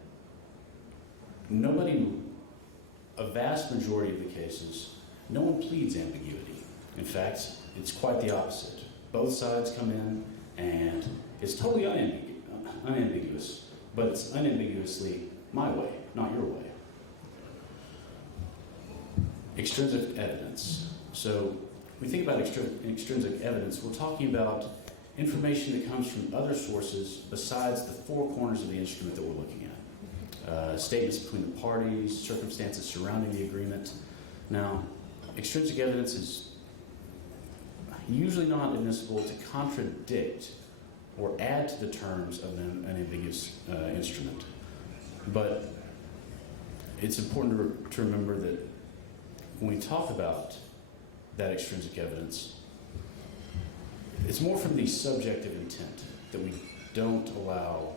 a vast majority of the cases, no one pleads ambiguity. In fact, it's quite the opposite. Both sides come in and it's totally unambiguous, but it's unambiguously my way, not your way. Extrinsic evidence. So when we think about extrinsic evidence, we're talking about information that comes from other sources besides the four corners of the instrument that we're looking at. Statements between the parties, circumstances surrounding the agreement. Now, extrinsic evidence is usually not admissible to contradict or add to the terms of an ambiguous instrument. But it's important to remember that when we talk about that extrinsic evidence, it's more from the subjective intent that we don't allow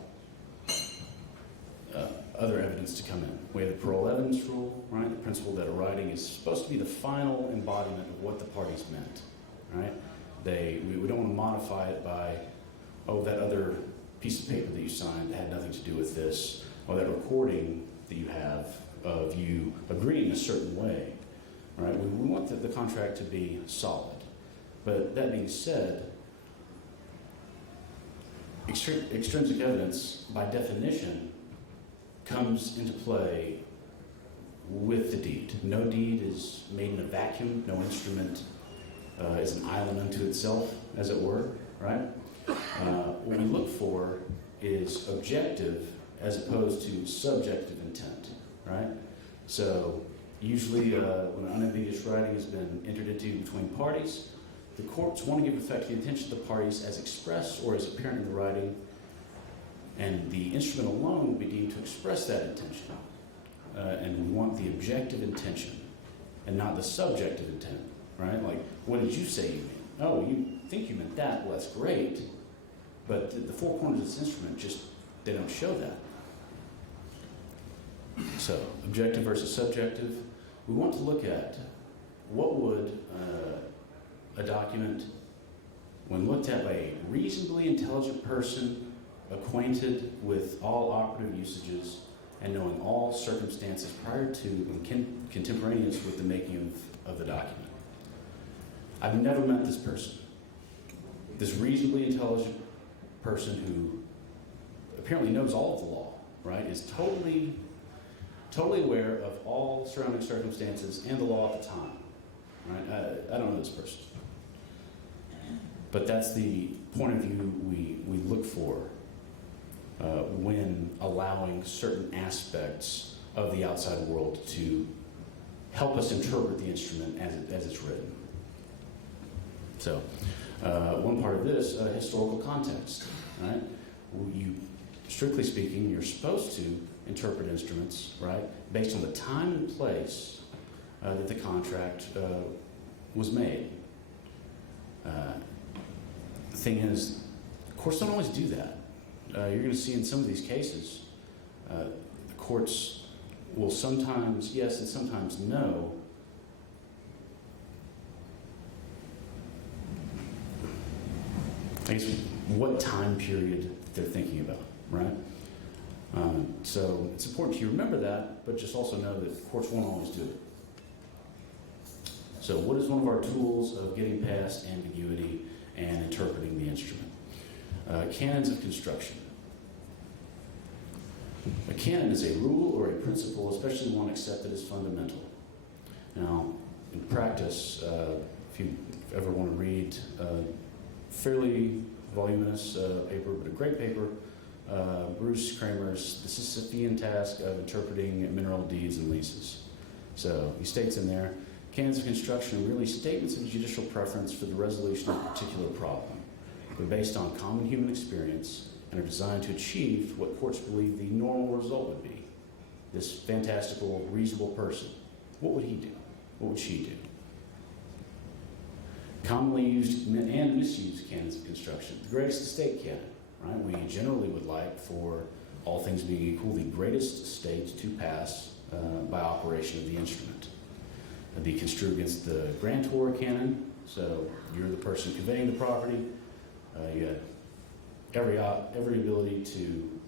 other evidence to come in. We have the parole evidence rule, right? The principle that a writing is supposed to be the final embodiment of what the parties meant, right? We don't want to modify it by, oh, that other piece of paper that you signed had nothing to do with this, or that recording that you have of you agreeing a certain way, right? We want the contract to be solid. But that being said, extrinsic evidence, by definition, comes into play with the deed. No deed is made in a vacuum. No instrument is an island unto itself, as it were, right? What we look for is objective as opposed to subjective intent, right? So usually when an unambiguous writing has been entered into between parties, the courts want to give effect to the intention of the parties as expressed or as apparent in the writing, and the instrument alone will be deemed to express that intention. And we want the objective intention and not the subjective intent, right? Like, what did you say you mean? Oh, you think you meant that? Well, that's great. But the four corners of this instrument just, they don't show that. So, objective versus subjective. We want to look at what would a document, when looked at by a reasonably intelligent person acquainted with all operative usages and knowing all circumstances prior to and contemporaneous with the making of the document. I've never met this person. This reasonably intelligent person who apparently knows all of the law, right, is totally aware of all surrounding circumstances and the law at the time, right? I don't know this person. But that's the point of view we look for when allowing certain aspects of the outside world to help us interpret the instrument as it's written. So, one part of this, historical context, right? Strictly speaking, you're supposed to interpret instruments, right, based on the time and place that the contract was made. The thing is, courts don't always do that. You're going to see in some of these cases, the courts will sometimes yes and sometimes no. I guess what time period they're thinking about, right? So it's important to remember that, but just also know that courts won't always do it. So what is one of our tools of getting past ambiguity and interpreting the instrument? Canons of construction. A canon is a rule or a principle, especially one accepted as fundamental. Now, in practice, if you ever want to read a fairly voluminous paper, but a great paper, Bruce Kramer's The Sisyphean Task of Interpreting Mineral Deeds and Leases. So he states in there, canons of construction are really statements of judicial preference for the resolution of a particular problem. They're based on common human experience and are designed to achieve what courts believe the normal result would be. This fantastical, reasonable person, what would he do? What would she do? Commonly used and misused canons of construction. The greatest estate canon, right? We generally would like, for all things being equal, the greatest estate to pass by operation of the instrument. It'd be construed against the grantor canon, so you're the person conveying the property. You had every ability to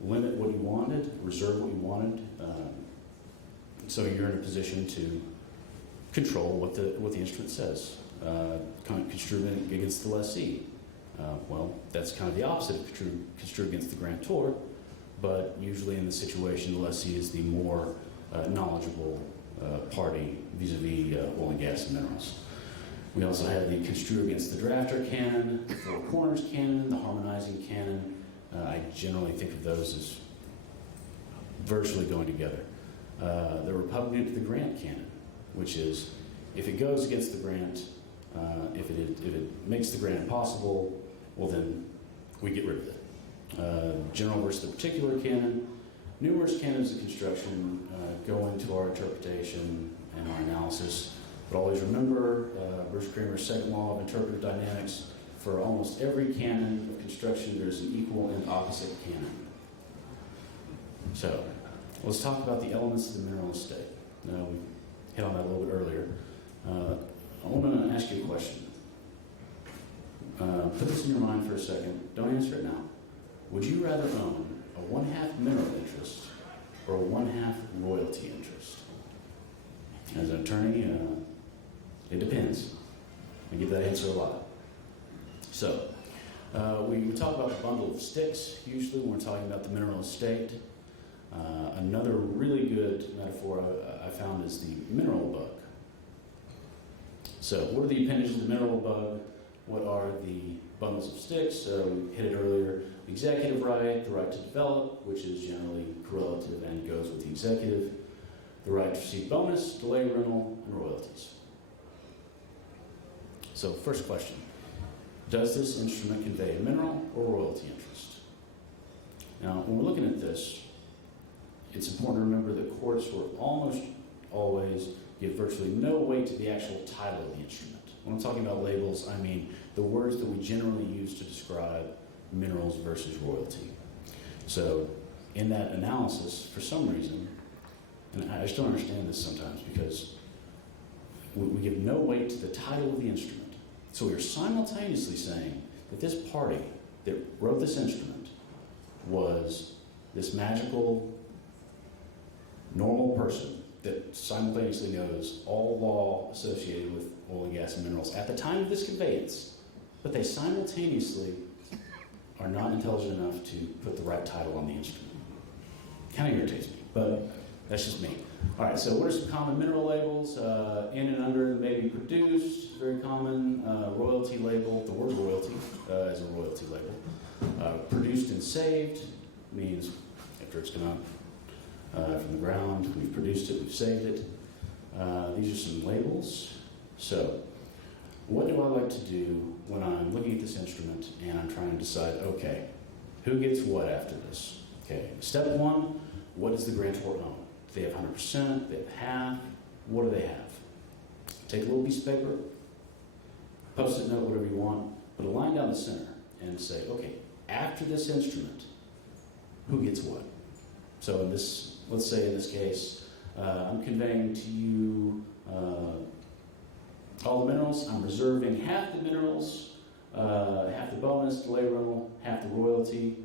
limit what you wanted, reserve what you wanted, so you're in a position to control what the instrument says. Construed against the lessee. Well, that's kind of the opposite of construed against the grantor, but usually in the situation, the lessee is the more knowledgeable party vis-a-vis oil and gas and minerals. We also have the construed against the drafter canon, the four corners canon, the harmonizing canon. I generally think of those as virtually going together. The repugnant to the grant canon, which is if it goes against the grant, if it makes the grant impossible, well then we get rid of it. General versus the particular canon. Numerous canons of construction go into our interpretation and our analysis, but always remember Bruce Kramer's second law of interpretive dynamics. For almost every canon of construction, there's an equal and opposite canon. So, let's talk about the elements of the mineral estate. Now, we hit on that a little bit earlier. I want to ask you a question. Put this in your mind for a second. Don't answer it now. Would you rather own a 1/2 mineral interest or a 1/2 royalty interest? As an attorney, it depends. I get that answer a lot. So, we talk about the bundle of sticks, usually when we're talking about the mineral estate. Another really good metaphor I found is the mineral bug. So, what are the appendages of the mineral bug? What are the bundles of sticks? We hit it earlier. The executive right, the right to develop, which is generally correlative and goes with the executive. The right to receive bonus, delay rental, and royalties. So, first question. Does this instrument convey a mineral or royalty interest? Now, when we're looking at this, it's important to remember that courts will almost always give virtually no weight to the actual title of the instrument. When I'm talking about labels, I mean the words that we generally use to describe minerals versus royalty. So, in that analysis, for some reason, and I just don't understand this sometimes because we give no weight to the title of the instrument. So we are simultaneously saying that this party that wrote this instrument was this magical, normal person that simultaneously knows all law associated with oil and gas and minerals at the time of this conveyance, but they simultaneously are not intelligent enough to put the right title on the instrument. Kind of irritates me, but that's just me. All right, so what are some common mineral labels? In and under may be produced, very common. Royalty label, the word royalty is a royalty label. Produced and saved means after it's come out from the ground, we've produced it, we've saved it. These are some labels. So, what do I like to do when I'm looking at this instrument and I'm trying to decide, okay, who gets what after this? Okay, step one, what does the grantor own? Do they have 100%? Do they have half? What do they have? Take a little piece of paper, post-it note, whatever you want, put a line down the center and say, okay, after this instrument, who gets what? So in this, let's say in this case, I'm conveying to you all the minerals. I'm reserving half the minerals, half the bonus, delay rental, half the royalty.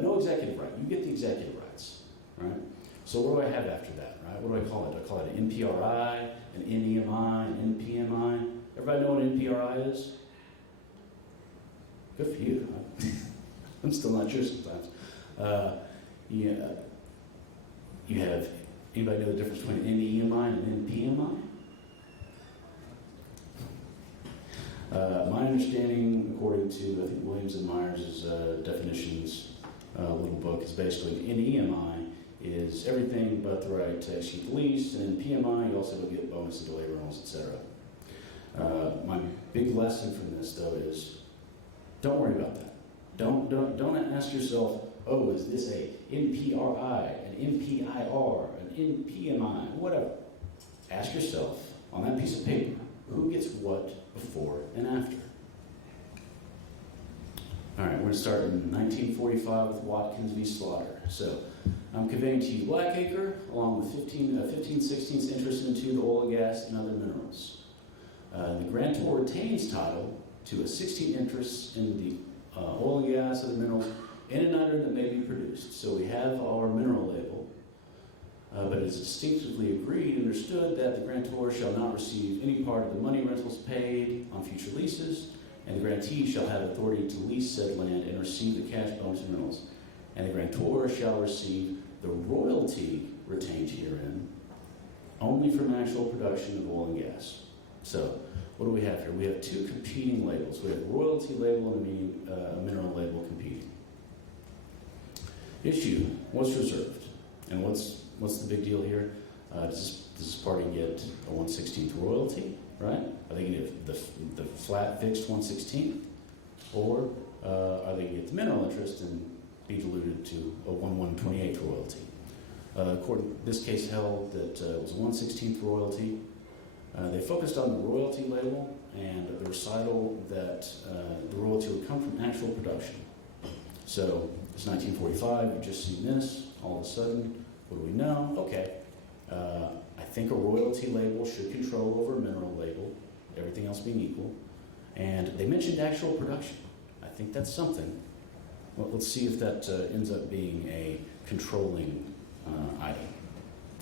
No executive right. You get the executive rights, right? So what do I have after that, right? What do I call it? Do I call it an NPRI, an NEMI, an NPMI? Everybody know what an NPRI is? Good for you. I'm still not sure sometimes. You have, anybody know the difference between an NEMI and an NPMI? My understanding, according to, I think, Williams and Myers' definitions little book, is basically an NEMI is everything but the right to execute the lease, and PMI, you also don't get bonus and delay rentals, etc. My big lesson from this, though, is don't worry about that. Don't ask yourself, oh, is this a NPRI, an NPIR, an NPMI, whatever. Ask yourself, on that piece of paper, who gets what before and after? All right, we're going to start in 1945 with Watkins v. Slaughter. So, I'm conveying to you Blackacre, along with 15/16 interest into the oil, gas, and other minerals. The grantor retains title to a 16 interest in the oil and gas, other minerals, in and under that may be produced. So we have our mineral label, but it is distinctively agreed and understood that the grantor shall not receive any part of the money rentals paid on future leases, and the grantee shall have authority to lease said land and receive the cash bonus and minerals. And the grantor shall receive the royalty retained herein only from actual production of oil and gas. So, what do we have here? We have two competing labels. We have a royalty label and a mineral label competing. Issue, what's reserved? And what's the big deal here? Does this party get a 1/16 royalty, right? Are they going to get the flat fixed 1/16? Or are they going to get the mineral interest and be diluted to a 1/128 royalty? The court in this case held that it was a 1/16 royalty. They focused on the royalty label and the recital that the royalty would come from actual production. So it's 1945, you've just seen this, all of a sudden, what do we know? Okay, I think a royalty label should control over a mineral label, everything else being equal. And they mentioned actual production. I think that's something. Well, let's see if that ends up being a controlling item.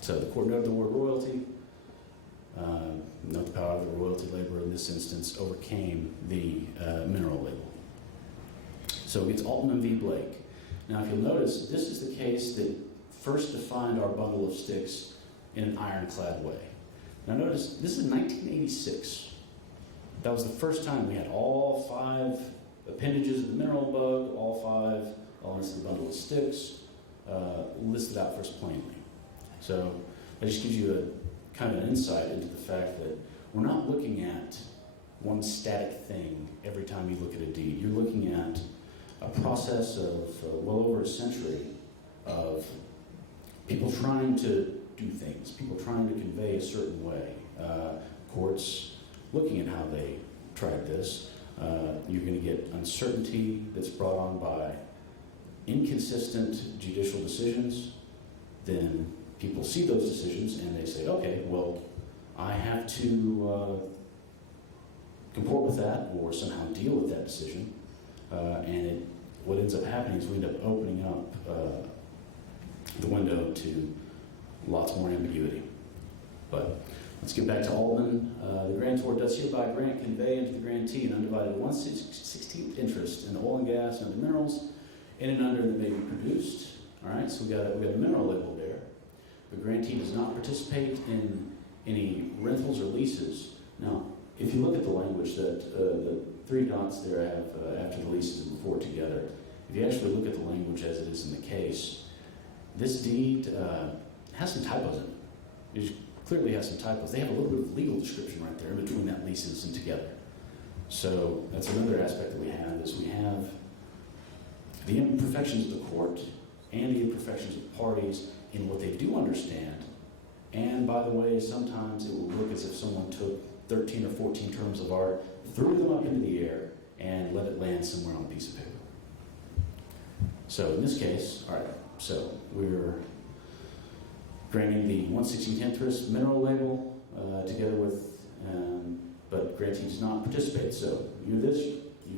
So the court noted the word royalty. Note the power of the royalty label in this instance overcame the mineral label. So it's Altman v. Blake. Now, if you'll notice, this is the case that first defined our bundle of sticks in an ironclad way. Now, notice this is 1986. That was the first time we had all 5 appendages of the mineral bug, all 5 elements of the bundle of sticks listed out for us plainly. So that just gives you a kind of an insight into the fact that we're not looking at one static thing every time you look at a deed. You're looking at a process of well over a century of people trying to do things, people trying to convey a certain way. Courts looking at how they tried this. You're going to get uncertainty that's brought on by inconsistent judicial decisions. Then people see those decisions and they say, okay, well, I have to comport with that or somehow deal with that decision. And what ends up happening is we end up opening up the window to lots more ambiguity. But let's get back to Altman. The grantor does hereby grant, convey into the grantee an undivided 1/16th interest in oil and gas and other minerals in and under that may be produced. All right, so we got a mineral label there. The grantee does not participate in any rentals or leases. Now, if you look at the language that the 3 dots there have after the leases and before together, if you actually look at the language as it is in the case, this deed has some typos in it. It clearly has some typos. They have a little bit of legal description right there in between that leases and together. So that's another aspect that we have, is we have the imperfections of the court and the imperfections of parties in what they do understand. And by the way, sometimes it will look as if someone took 13 or 14 terms of art, threw them up into the air, and let it land somewhere on a piece of paper. So in this case, all right, so we're granting the 1/16th interest mineral label together with, but grantee does not participate. So you've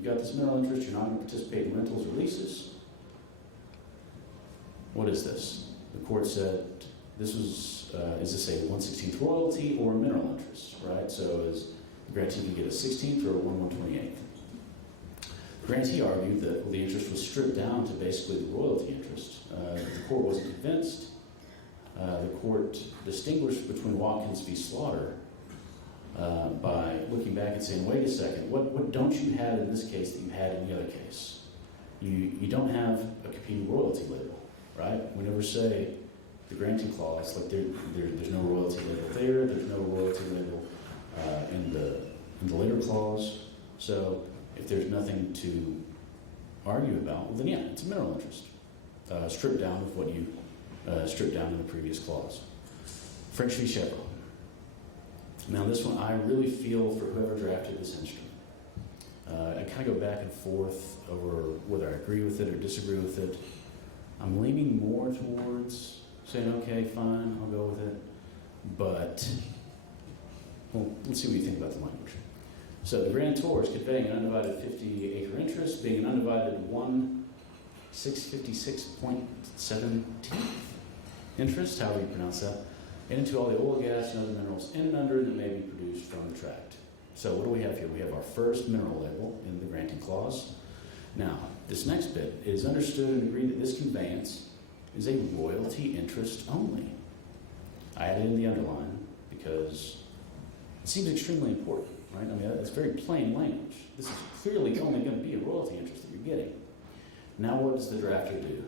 got this mineral interest, you're not going to participate in rentals or leases. What is this? The court said this was, is this a 1/16th royalty or a mineral interest, right? So is the grantee can get a 16th or a 1/128th. The grantee argued that the interest was stripped down to basically the royalty interest. The court wasn't convinced. The court distinguished between Watkins v. Slaughter by looking back and saying, wait a second, what don't you have in this case that you had in the other case? You don't have a competing royalty label, right? We never say the granting clause, like there's no royalty label there, there's no royalty label in the later clause. So if there's nothing to argue about, well then yeah, it's a mineral interest. Stripped down of what you stripped down in the previous clause. French v. Chevron. Now this one, I really feel for whoever drafted this instrument. I kind of go back and forth over whether I agree with it or disagree with it. I'm leaning more towards saying, okay, fine, I'll go with it. But, well, let's see what you think about the language. So the grantor is conveying an undivided 50-acre interest, being an undivided 1/656.17 interest, however you pronounce that, into all the oil, gas, and other minerals in and under that may be produced from the tract. So what do we have here? We have our first mineral label in the granting clause. Now, this next bit is understood and agreed that this conveyance is a royalty interest only. I added in the underline because it seems extremely important, right? I mean, that's very plain language. This is clearly only going to be a royalty interest that you're getting. Now what does the drafter do?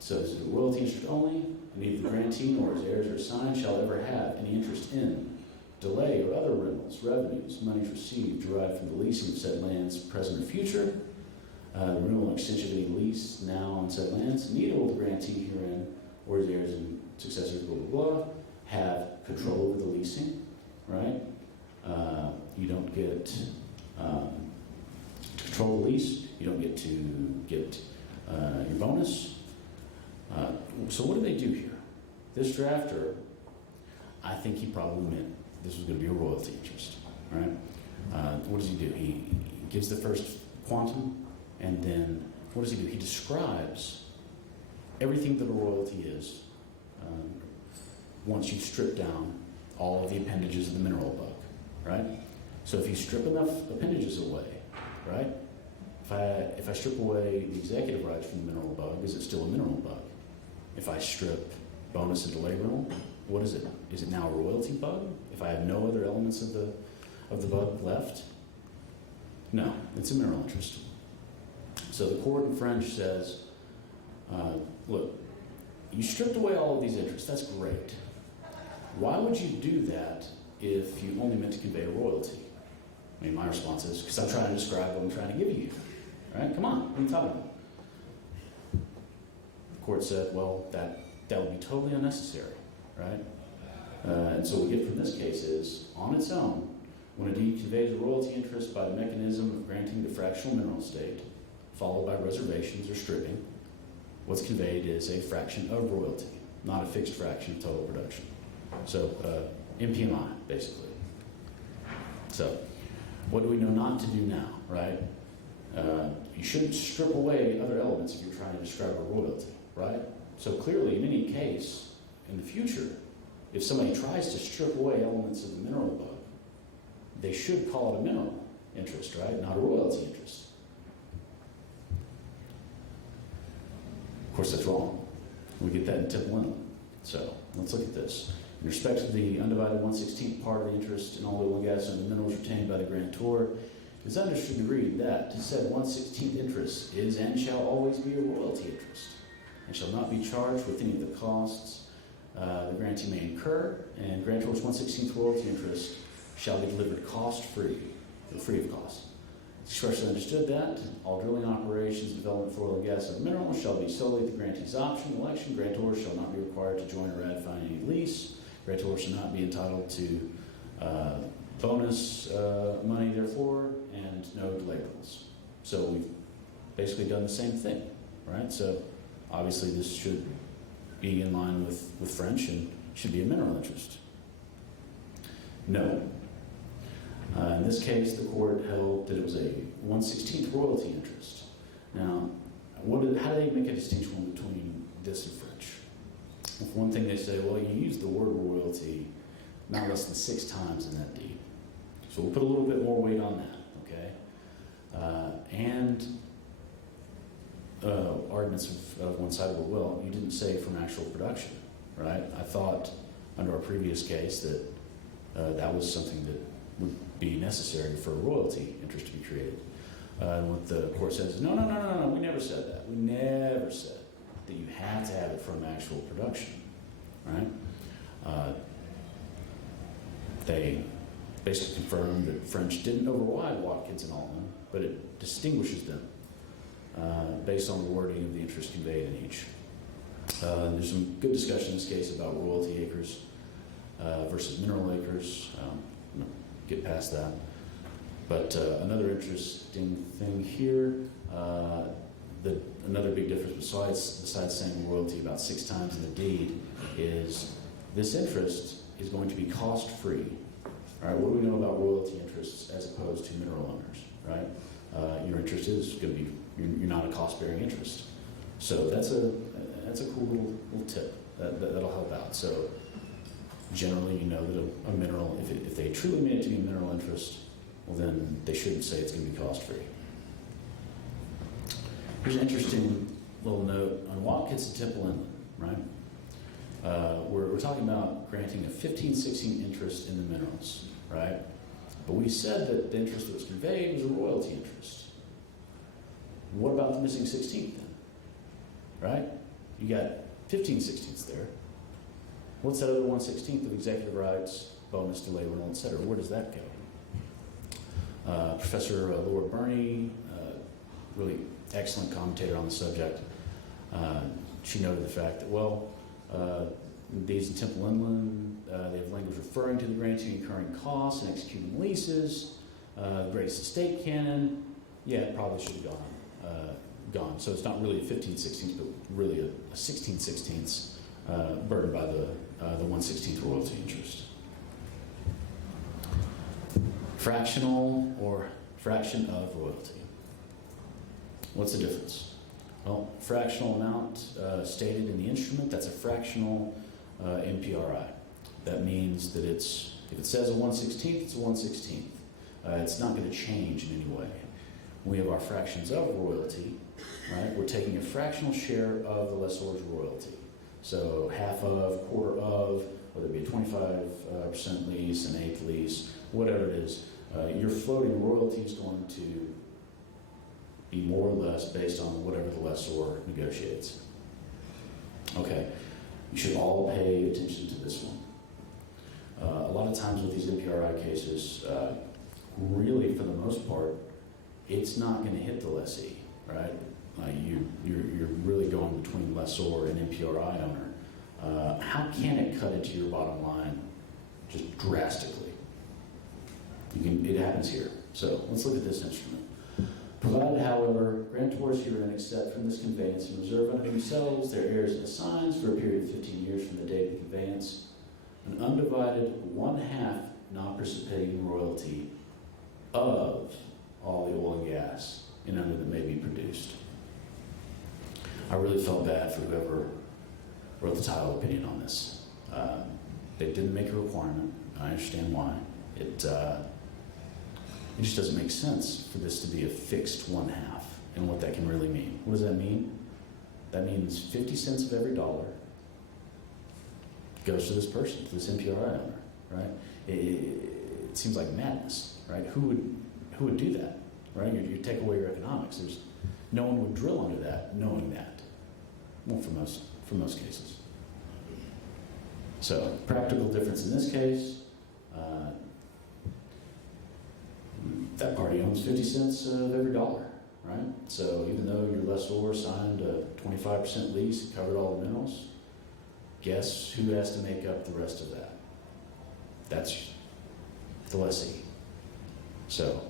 So is it a royalty interest only? Neither the grantee nor his heirs or assigns shall ever have any interest in, delay, or other rentals, revenues, monies received derived from the leasing of said lands, present or future, renewal and extension of any lease now on said lands, neither will the grantee herein or his heirs and successors, blah, blah, blah, have control over the leasing, right? You don't get to control the lease. You don't get to get your bonus. So what do they do here? This drafter, I think he probably meant this was going to be a royalty interest, right? What does he do? He gives the first quantum, and then what does he do? He describes everything that a royalty is once you strip down all of the appendages of the mineral bug, right? So if you strip enough appendages away, right? If I strip away the executive rights from the mineral bug, is it still a mineral bug? If I strip bonus and delay rental, what is it? Is it now a royalty bug? If I have no other elements of the bug left? No, it's a mineral interest. So the court in French says, look, you stripped away all of these interests. That's great. Why would you do that if you only meant to convey a royalty? I mean, my response is, because I'm trying to describe what I'm trying to give you. Right? Come on, what are you talking about? The court said, well, that would be totally unnecessary, right? And so what we get from this case is, on its own, when a deed conveys a royalty interest by the mechanism of granting the fractional mineral estate, followed by reservations or stripping, what's conveyed is a fraction of royalty, not a fixed fraction of total production. So, MPMI, basically. So, what do we know not to do now, right? You shouldn't strip away other elements if you're trying to describe a royalty, right? So clearly, in any case, in the future, if somebody tries to strip away elements of the mineral bug, they should call it a mineral interest, right? Not a royalty interest. Of course, that's wrong. We get that in Temple Inlet. So let's look at this. In respect to the undivided 1/16th part of the interest in all oil and gas and the minerals retained by the grantor, it is understood to read that said 1/16th interest is and shall always be a royalty interest, and shall not be charged with any of the costs the grantee may incur, and grantor's 1/16th royalty interest shall be delivered cost-free, or free of cost. It's expressly understood that all drilling operations and development for oil and gas and minerals shall be solely at the grantee's option. Election grantors shall not be required to join or ratify any lease. Grantor shall not be entitled to bonus money, therefore, and no deliverables. So we've basically done the same thing, right? So obviously this should be in line with French and should be a mineral interest. No. In this case, the court held that it was a 1/16th royalty interest. Now, how do they make a distinction between this and French? Well, for one thing, they say, well, you use the word royalty not less than 6 times in that deed. So we'll put a little bit more weight on that, okay? Arguments of one side, well, you didn't say from actual production, right? I thought under our previous case that that was something that would be necessary for a royalty interest to be created. And what the court says is, no, we never said that. We never said that you had to have it from actual production, right? They basically confirmed that French didn't override Watkins and Altman, but it distinguishes them based on the wording of the interest conveyed in each. There's some good discussion in this case about royalty acres versus mineral acres. Get past that. But another interesting thing here, another big difference besides saying royalty about 6 times in the deed is this interest is going to be cost-free. All right, what do we know about royalty interests as opposed to mineral owners, right? Your interest is going to be, you're not a cost-bearing interest. So that's a cool little tip that'll help out. So generally, you know that a mineral, if they truly mean it to be a mineral interest, well then they shouldn't say it's going to be cost-free. Here's an interesting little note on Watkins and Temple Inlet, right? We're talking about granting a 15/16 interest in the minerals, right? But we said that the interest that was conveyed was a royalty interest. What about the missing 16th then, right? You got 15/16ths there. What's that other 1/16th of executive rights, bonus, delay, rental, et cetera? Where does that go? Professor Laura Burney really excellent commentator on the subject. She noted the fact that, well, Deeds in Temple Inland, they have language referring to the grantee incurring costs and executing leases. Greatest estate canon, yeah, it probably should have gone. So it's not really a 15/16, but really a 16/16 burdened by the 1/16 royalty interest. Fractional or fraction of royalty. What's the difference? Well, fractional amount stated in the instrument, that's a fractional MPRI. That means that if it says a 1/16, it's a 1/16. It's not going to change in any way. When we have our fractions of royalty, right, we're taking a fractional share of the lessor's royalty. So half of, quarter of, whether it be a 25% lease, an eighth lease, whatever it is, your floating royalty is going to be more or less based on whatever the lessor negotiates. Okay, you should all pay attention to this one. A lot of times with these MPRI cases, really for the most part, it's not going to hit the lessee, right? You're really going between lessor and MPRI owner. How can it cut into your bottom line just drastically? It happens here. So let's look at this instrument. Provided, however, grantors herein accept from this conveyance and reserve unto themselves, their heirs and assigns for a period of 15 years from the date of the conveyance, an undivided 1/2 non-precipitating royalty of all the oil and gas in under that may be produced. I really felt bad for whoever wrote the title opinion on this. They didn't make a requirement. I understand why. It just doesn't make sense for this to be a fixed 1/2 and what that can really mean. What does that mean? That means 50 cents of every dollar goes to this person, to this MPRI owner, right? It seems like madness, right? Who would do that, right? You take away your economics. No one would drill under that, knowing that. Well, for most cases. So, practical difference in this case. That party owns 50 cents of every dollar, right? So even though your lessor signed a 25% lease, it covered all the minerals, guess who has to make up the rest of that? That's the lessee. So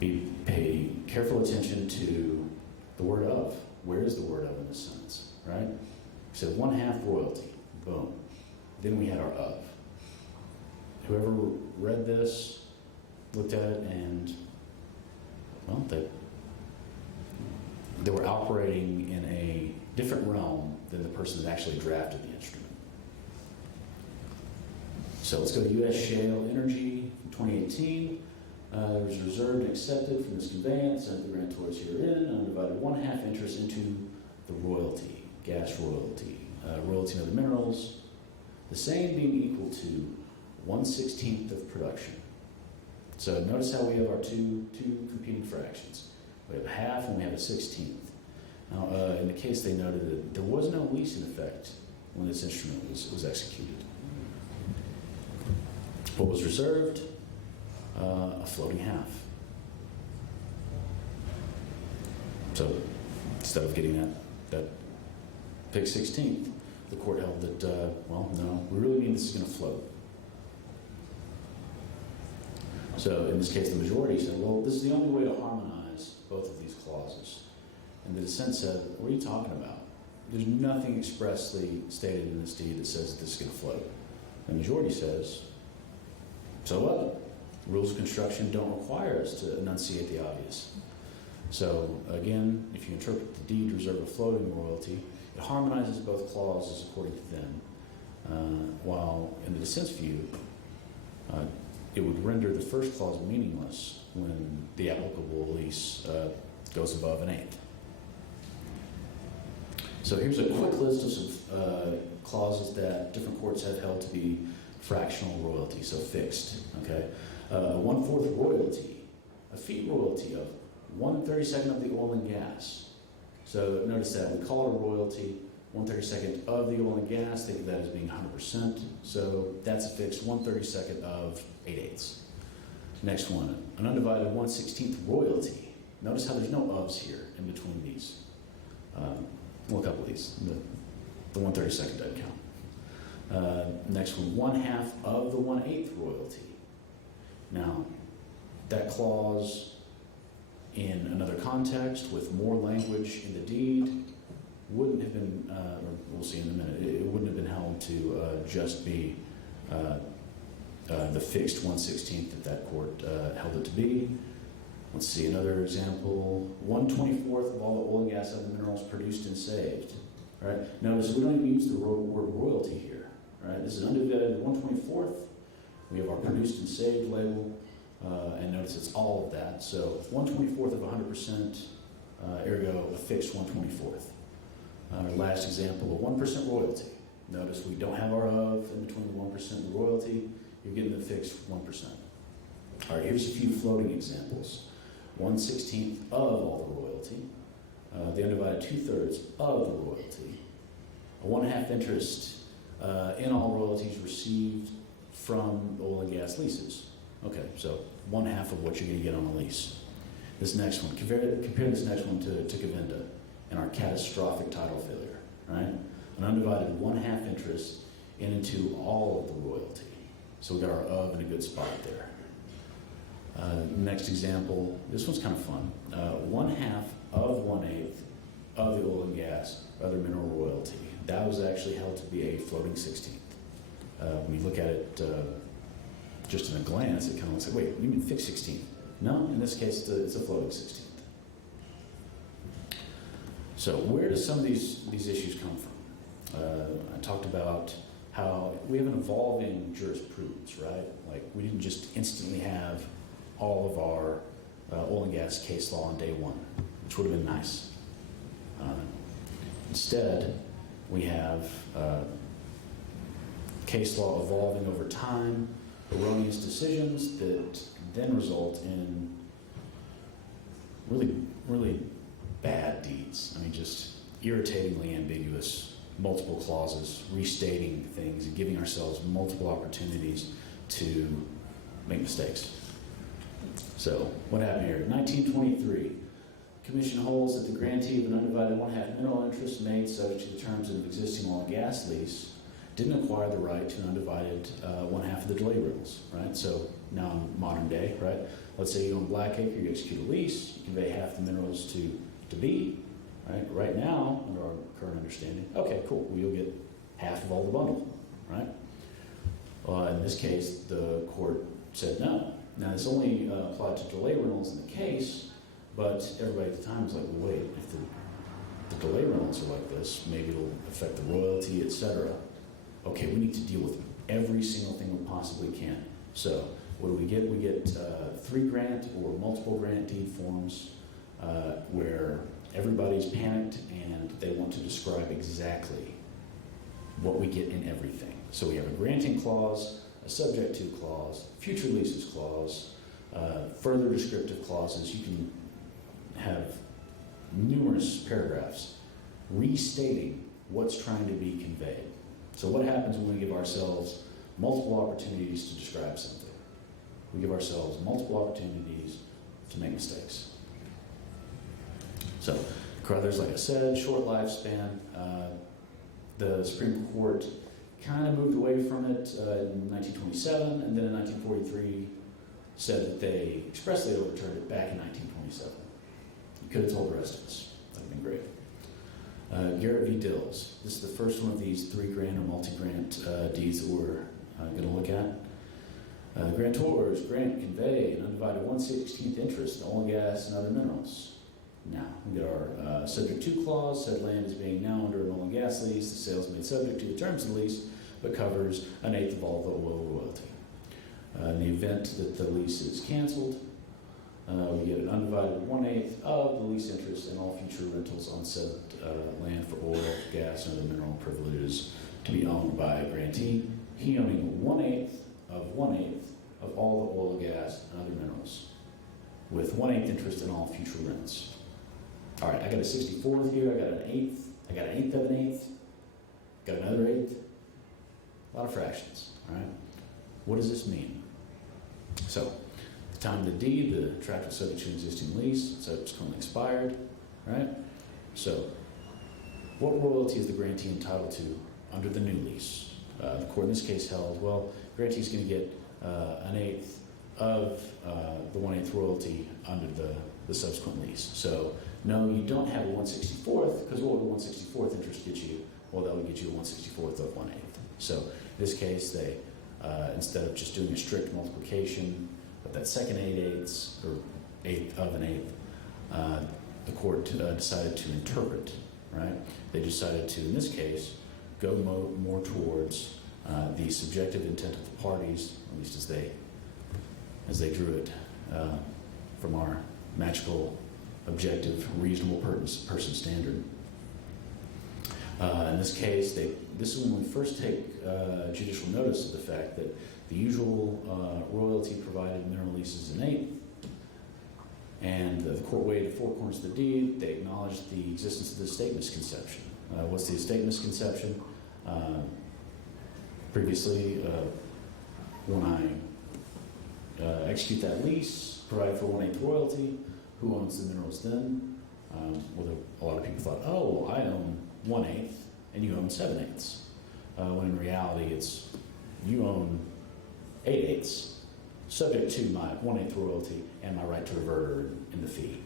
pay careful attention to the word of. Where is the word of in this sentence, right? We said 1/2 royalty, boom. Then we had our of. Whoever read this, looked at it, and, well, they were operating in a different realm than the person that actually drafted the instrument. So let's go to U.S. Shale Energy from 2018. It was reserved and accepted from this conveyance under the grantors herein, undivided 1/2 interest into the royalty, gas royalty, royalty of the minerals, the same being equal to 1/16 of production. So notice how we have our two competing fractions. We have a 1/2 and we have a 1/16. Now, in the case they noted that there was no lease in effect when this instrument was executed. What was reserved? A floating 1/2. So instead of getting that big 16th, the court held that, well, no, we really mean this is going to float. So in this case, the majority said, well, this is the only way to harmonize both of these clauses. And the dissent said, what are you talking about? There's nothing expressly stated in this deed that says that this is going to float. The majority says, so what? Rules of construction don't require us to enunciate the obvious. So again, if you interpret the deed to reserve a floating royalty, it harmonizes both clauses according to them. While in the dissent's view, it would render the first clause meaningless when the applicable lease goes above an 1/8. So here's a quick list of some clauses that different courts have held to be fractional royalty, so fixed. Okay, 1/4 royalty, a fee royalty of 1/32 of the oil and gas. So notice that we call it a royalty. 1/32 of the oil and gas, think of that as being 100%. So that's a fixed 1/32 of 8/8. Next one, an undivided 1/16 royalty. Notice how there's no ofs here in between these. Well, a couple of these. The 1/32 doesn't count. Next one, 1/2 of the 1/8 royalty. Now, that clause in another context with more language in the deed wouldn't have been, or we'll see in a minute, it wouldn't have been held to just be the fixed 1/16 that court held it to be. Let's see another example. 1/24 of all the oil and gas other minerals produced and saved. Right? Notice we don't even use the word royalty here. Right? This is undivided 1/24. We have our produced and saved label, and notice it's all of that. So 1/24 of 100%, ergo a fixed 1/24. Our last example, a 1% royalty. Notice we don't have our of in between the 1% and the royalty. You're getting the fixed 1%. All right, here's a few floating examples. 1/16 of all the royalty, the undivided 2/3 of the royalty, a 1/2 interest in all royalties received from oil and gas leases. Okay, so 1/2 of what you're going to get on a lease. This next one, compare this next one to Govinda and our catastrophic title failure, right? An undivided 1/2 interest into all of the royalty. So we got our of in a good spot there. Next example, this one's kind of fun. 1/2 of 1/8 of the oil and gas other mineral royalty. That was actually held to be a floating 16th. When you look at it just in a glance, it kind of looks like, wait, you mean fixed 16th? No, in this case, it's a floating 16th. So where do some of these issues come from? I talked about how we have an evolving jurisprudence, right? Like we didn't just instantly have all of our oil and gas case law on day one, which would have been nice. Instead, we have case law evolving over time, erroneous decisions that then result in really, really bad deeds. I mean, just irritatingly ambiguous, multiple clauses, restating things, and giving ourselves multiple opportunities to make mistakes. So, what happened here? 1923, Commission holds that the grantee of an undivided 1/2 mineral interest made subject to the terms of an existing oil and gas lease didn't acquire the right to an undivided 1/2 of the delay rules, right? So now in modern day, right? Let's say you own Blackacre, you execute a lease, you convey half the minerals to B, right? Right now, under our current understanding, okay, cool, well, you'll get half of all the bundle, right? In this case, the court said no. Now, this only applied to delay rentals in the case, but everybody at the time was like, well, wait, if the delay rentals are like this, maybe it'll affect the royalty, etc. Okay, we need to deal with every single thing we possibly can. So, what do we get? We get 3 grant or multiple grant deed forms where everybody's panicked and they want to describe exactly what we get in everything. So we have a granting clause, a subject to clause, future leases clause, further descriptive clauses. You can have numerous paragraphs restating what's trying to be conveyed. So what happens when we give ourselves multiple opportunities to describe something? We give ourselves multiple opportunities to make mistakes. So Carruthers, like I said, short lifespan. The Supreme Court kind of moved away from it in 1927, and then in 1943 said that they expressly overturned it back in 1927. You could have told the rest of us. That would have been great. Garrett v. Dills. This is the first one of these 3 grant or multi-grant deeds that we're going to look at. Grantors grant, convey an undivided 1/16 interest in oil and gas and other minerals. Now, we get our subject to clause. Said land is being now under an oil and gas lease. The sale is made subject to the terms of the lease, but covers 1/8 of all the oil royalty. In the event that the lease is canceled, we get an undivided 1/8 of the lease interest in all future rentals on said land for oil, gas, and other mineral privileges to be owned by a grantee. He owning 1/8 of all the oil, gas, and other minerals, with 1/8 interest in all future rents. All right, I got a 64th here, I got an 1/8, I got an 1/8 of an 1/8, got another 1/8. A lot of fractions, all right? What does this mean? So, At the time of the deed, the tract was subject to an existing lease, so it's currently expired, right? So, what royalty is the grantee entitled to under the new lease? The court in this case held, well, grantee is going to get an eighth of the 1/8 royalty under the subsequent lease. So, no, you don't have a 1/64th, because what would a 1/64th interest get you? Well, that would get you a 1/64th of 1/8. So, in this case, they, instead of just doing a strict multiplication of that second 8/8, or eighth of an eighth, the court decided to interpret, right? They decided to, in this case, go more towards the subjective intent of the parties, at least as they drew it from our magical, objective, reasonable person standard. In this case, this is when we first take judicial notice of the fact that the usual royalty provided in mineral leases is an eighth, and the court weighed the four corners of the deed. They acknowledged the existence of the estate misconception. What's the estate misconception? Previously, when I execute that lease, provided for 1/8 royalty, who owns the minerals then? Well, a lot of people thought, oh, well, I own 1/8 and you own 7/8. When in reality, it's you own 8/8, subject to my 1/8 royalty and my right to reverter in the fee.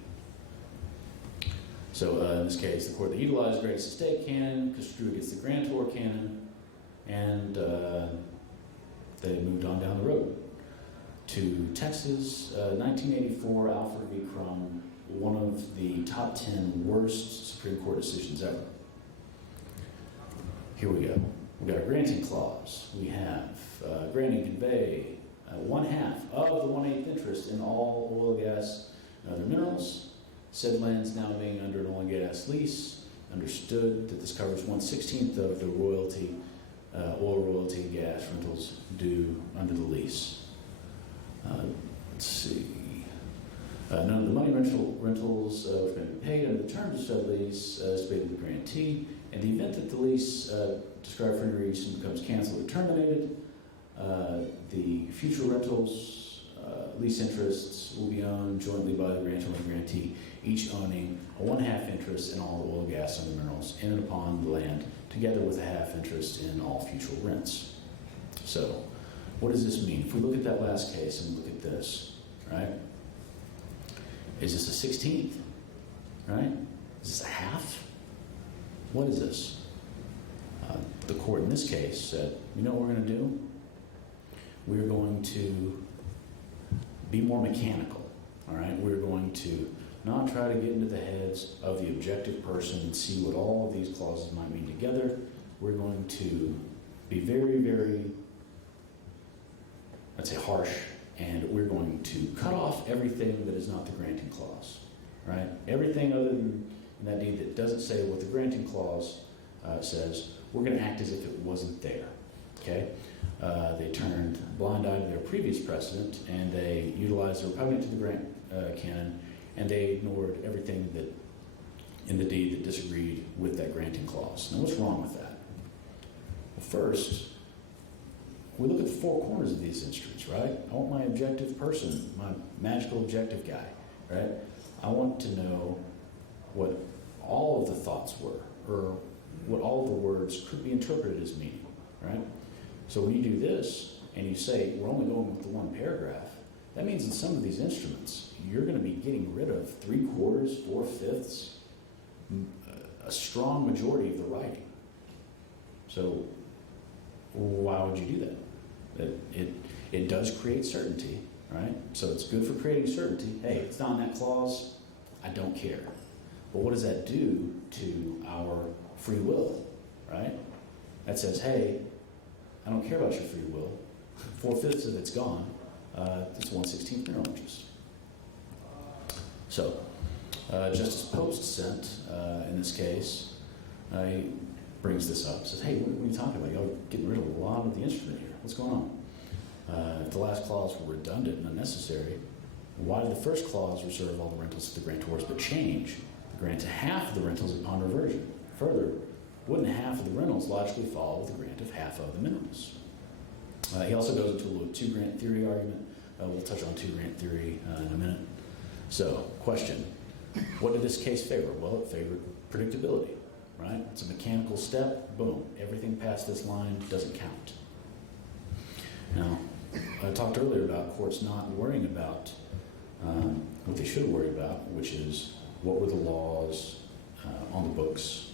So in this case, the court that utilized greatest estate canon construed against the grantor canon, and they moved on down the road to Texas, 1984, Alfred v. Crum, one of the top 10 worst Supreme Court decisions ever. Here we go. We've got a granting clause. We have granting convey 1/2 of the 1/8 interest in all oil, gas, and other minerals. Said lands now being under an oil and gas lease. Understood that this covers 1/16 of the royalty, oil royalty and gas rentals due under the lease. Let's see. None of the money rentals which may be paid under the terms of said lease is paid to the grantee. In the event that the lease described for any reason becomes canceled or terminated, the future rentals, lease interests will be owned jointly by the grantor and the grantee, each owning a 1/2 interest in all the oil, gas, and minerals in and upon the land, together with a 1/2 interest in all future rents. So, what does this mean? If we look at that last case and look at this, right? Is this a 16th? Right? Is this a half? What is this? The court in this case said, you know what we're going to do? We're going to be more mechanical, all right? We're going to not try to get into the heads of the objective person and see what all of these clauses might mean together. We're going to be very, very, I'd say, harsh, and we're going to cut off everything that is not the granting clause, right? Everything other than in that deed that doesn't say what the granting clause says, we're going to act as if it wasn't there, okay? They turned a blind eye to their previous precedent, and they utilized the repugnant to the grant canon, and they ignored everything that in the deed that disagreed with that granting clause. Now, what's wrong with that? Well, first, we look at the four corners of these instruments, right? I want my objective person, my magical objective guy, right? I want to know what all of the thoughts were, or what all of the words could be interpreted as meaning, right? So when you do this, and you say, we're only going with the one paragraph, that means in some of these instruments, you're going to be getting rid of 3/4, 4/5, a strong majority of the writing. So why would you do that? It does create certainty, right? So it's good for creating certainty. Hey, it's not in that clause, I don't care. But what does that do to our free will, right? That says, hey, I don't care about your free will. 4/5 of it's gone. It's 1/16 mineral interest. So, Justice Post sent, in this case, he brings this up, says, hey, what are you talking about? Y'all getting rid of a lot of the instrument here. What's going on? If the last clause were redundant and unnecessary, why did the first clause reserve all the rentals to the grantors but change the grant to half of the rentals upon reversion? Further, wouldn't half of the rentals logically follow with the grant of half of the minerals? He also goes into a little two-grant theory argument We'll touch on 2 grant theory in a minute. So, question. What did this case favor? Well, it favored predictability, right? It's a mechanical step. Boom. Everything past this line doesn't count. Now, I talked earlier about courts not worrying about what they should worry about, which is what were the laws on the books,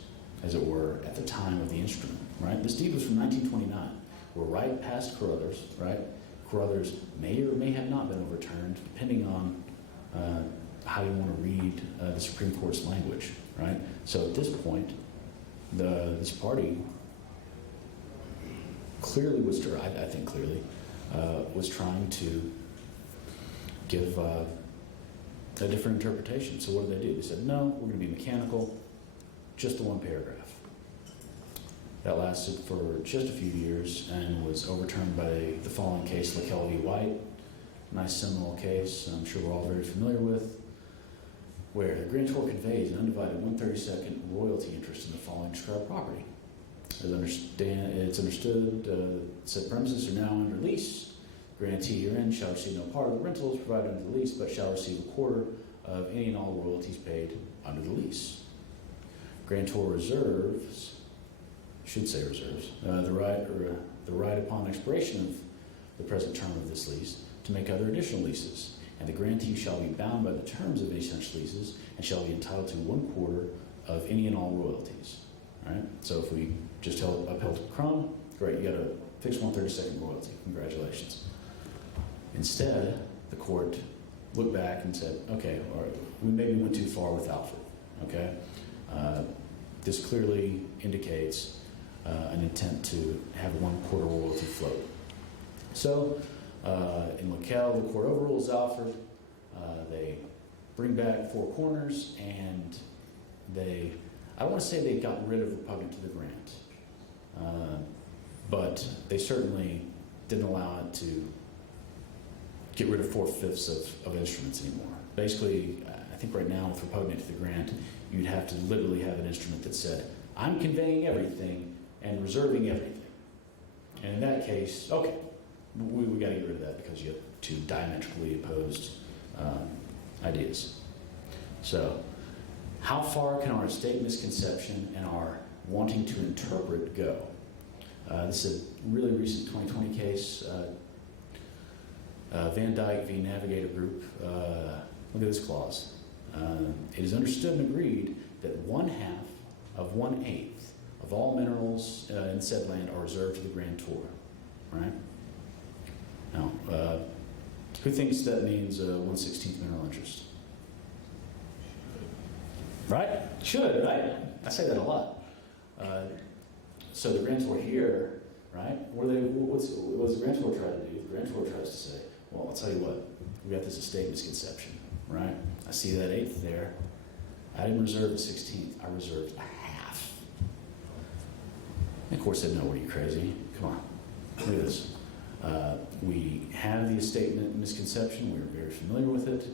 as it were, at the time of the instrument, right? This deed was from 1929. We're right past Carruthers, right? Carruthers may or may have not been overturned, depending on how you want to read the Supreme Court's language, right? So at this point, this party clearly was, I think clearly, was trying to give a different interpretation. So what did they do? They said, no, we're going to be mechanical, just the one paragraph. That lasted for just a few years and was overturned by the following case, LaKelle v. White. Nice seminal case I'm sure we're all very familiar with, where the grantor conveys an undivided 1/32 royalty interest in the following described property. It's understood said premises are now under lease. Grantee herein shall receive no part of the rentals provided under the lease, but shall receive a quarter of any and all royalties paid under the lease. Grantor reserves, should say reserves, the right upon expiration of the present term of this lease to make other additional leases, and the grantee shall be bound by the terms of any such leases and shall be entitled to 1/4 of any and all royalties. All right. So if we just upheld Crumb, great, you got a fixed 1/32 royalty. Congratulations. Instead, the court looked back and said, okay, all right, we maybe went too far with Alfred. Okay. This clearly indicates an intent to have 1/4 royalty float. So, in LaKelle, the court overrules Alfred. They bring back Four Corners, and I don't want to say they got rid of repugnant to the grant, but they certainly didn't allow it to get rid of 4/5 of instruments anymore. Basically, I think right now with repugnant to the grant, you'd have to literally have an instrument that said, I'm conveying everything and reserving everything. And in that case, okay, we got to get rid of that because you have two diametrically opposed ideas. So, how far can our estate misconception and our wanting to interpret go? This is a really recent 2020 case, Van Dyke v. Navigator Group. Look at this clause. It is understood and agreed that 1/2 of 1/8 of all minerals in said land are reserved to the grantor. Right? Now, who thinks that means 1/16 mineral interest? Right? Should, right? I say that a lot. So the grantor here, right? What's the grantor try to do? The grantor tries to say, well, I'll tell you what, we got this estate misconception, right? I see that 1/8 there. I didn't reserve the 16th. I reserved 1/2. And the court said, no, what are you, crazy? Come on. Look at this. We have the estate misconception. We're very familiar with it.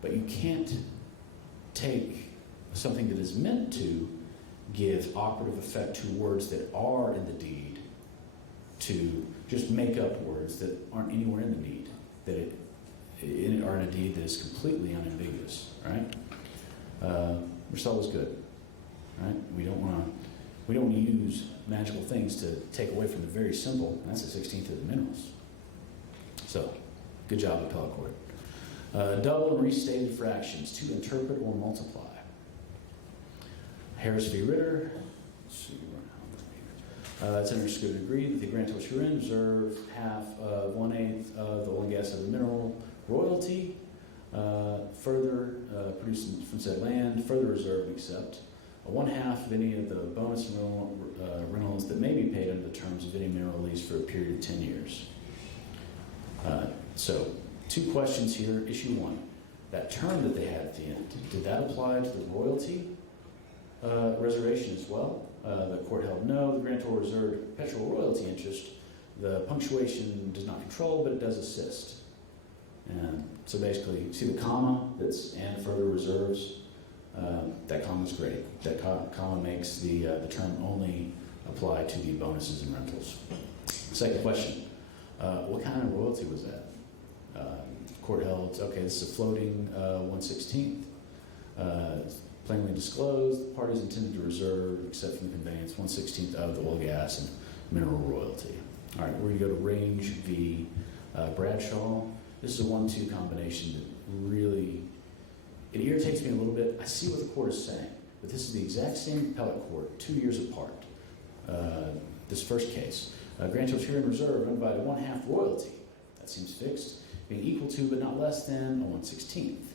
But you can't take something that is meant to give operative effect to words that are in the deed to just make up words that aren't anywhere in the deed, that are in a deed that is completely unambiguous, right? Rousseau was good, right? We don't want to use magical things to take away from the very simple. And that's the 16th of the minerals. So, good job, appellate court. Double and restated fractions to interpret or multiply. Harris v. Ritter. It's understood and agreed that the grantor herein reserve 1/2 of 1/8 of the oil and gas of the mineral royalty, further produced from said land, further reserved except 1/2 of any of the bonus rentals that may be paid under the terms of any mineral lease for a period of 10 years. So, two questions here. Issue 1, that term that they had at the end, did that apply to the royalty reservation as well? The court held no, the grantor reserved perpetual royalty interest. The punctuation does not control, but it does assist. And so basically, see the comma that's and further reserves? That comma is great. That comma makes the term only apply to the bonuses and rentals. Second question, what kind of royalty was that? Court held, okay, this is a floating 1/16th. Plainly disclosed, the parties intended to reserve, except for the conveyance, 1/16th of the oil, gas, and mineral royalty. All right, we're going to go to Range v. Bradshaw. This is a 1-2 combination that really, it irritates me a little bit. I see what the court is saying, but this is the exact same appellate court, 2 years apart. This first case, grantor's here in reserve, undivided 1/2 royalty. That seems fixed, being equal to but not less than a 1/16th.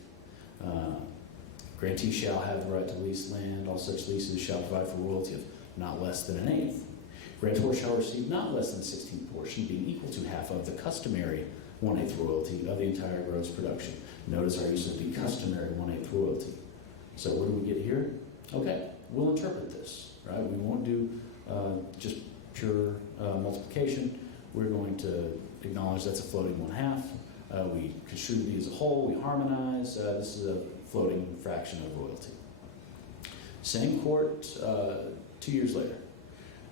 Grantee shall have the right to lease land. All such leases shall provide for royalty of not less than an eighth. Grantor shall receive not less than a 16th portion, being equal to half of the customary 1/8 royalty of the entire gross production. Notice our use of the customary 1/8 royalty. So what do we get here? Okay, we'll interpret this, right? We won't do just pure multiplication. We're going to acknowledge that's a floating 1/2. We construe the as a whole. We harmonize. This is a floating fraction of royalty. Same court 2 years later.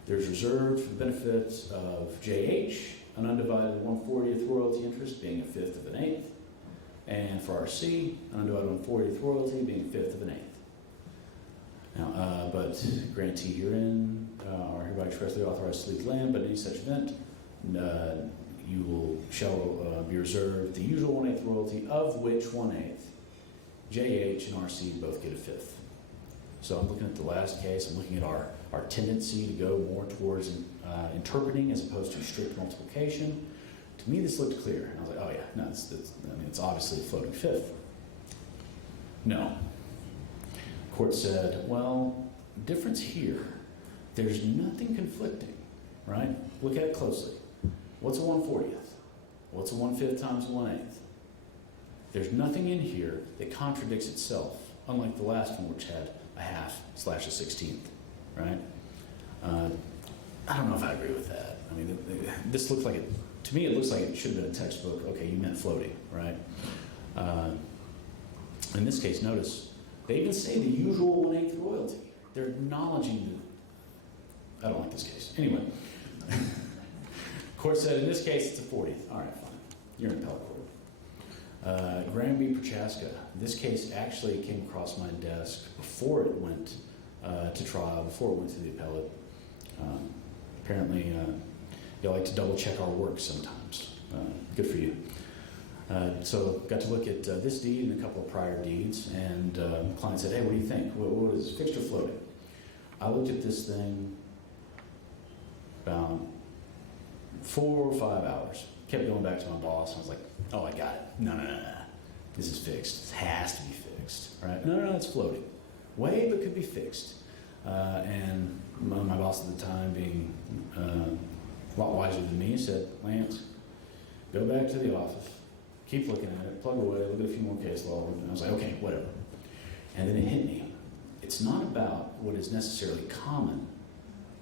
There's reserved for the benefit of JH, an undivided 1/40th royalty interest being a 1/5 of an eighth, and for RC, an undivided 1/40th royalty being a 1/5 of an eighth. Now, but grantee herein are hereby expressly authorized to lease land, but in any such event, shall be reserved the usual 1/8 royalty, of which 1/8 JH and RC both get a 1/5. So I'm looking at the last case. I'm looking at our tendency to go more towards interpreting as opposed to strict multiplication. To me, this looked clear. And I was like, oh yeah, no, it's obviously a floating 1/5. No. Court said, well, difference here. There's nothing conflicting, right? Look at it closely. What's a 1/40th? What's a 1/5 times 1/8? There's nothing in here that contradicts itself, unlike the last one, which had a 1/2 / a 16th, right? I don't know if I agree with that. I mean, this looks like it, to me, it looks like it should have been a textbook. Okay, you meant floating, right? In this case, notice, they even say the usual 1/8 royalty. They're acknowledging that. I don't like this case. Anyway, court said in this case it's a 40th. All right, fine. You're in appellate court. Graham v. Prochaska. This case actually came across my desk before it went to trial, before it went to the appellate. Apparently, you like to double check our work sometimes. Good for you. So got to look at this deed and a couple of prior deeds, and the client said, hey, what do you think? What is fixed or floating? I looked at this thing about 4 or 5 hours. Kept going back to my boss. I was like, oh, I got it. No. This is fixed. It has to be fixed, right? No, it's floating. Way, but could be fixed. And my boss at the time, being a lot wiser than me, said, Lance, go back to the office. Keep looking at it, plug away, look at a few more case law. And I was like, okay, whatever. And then it hit me. It's not about what is necessarily common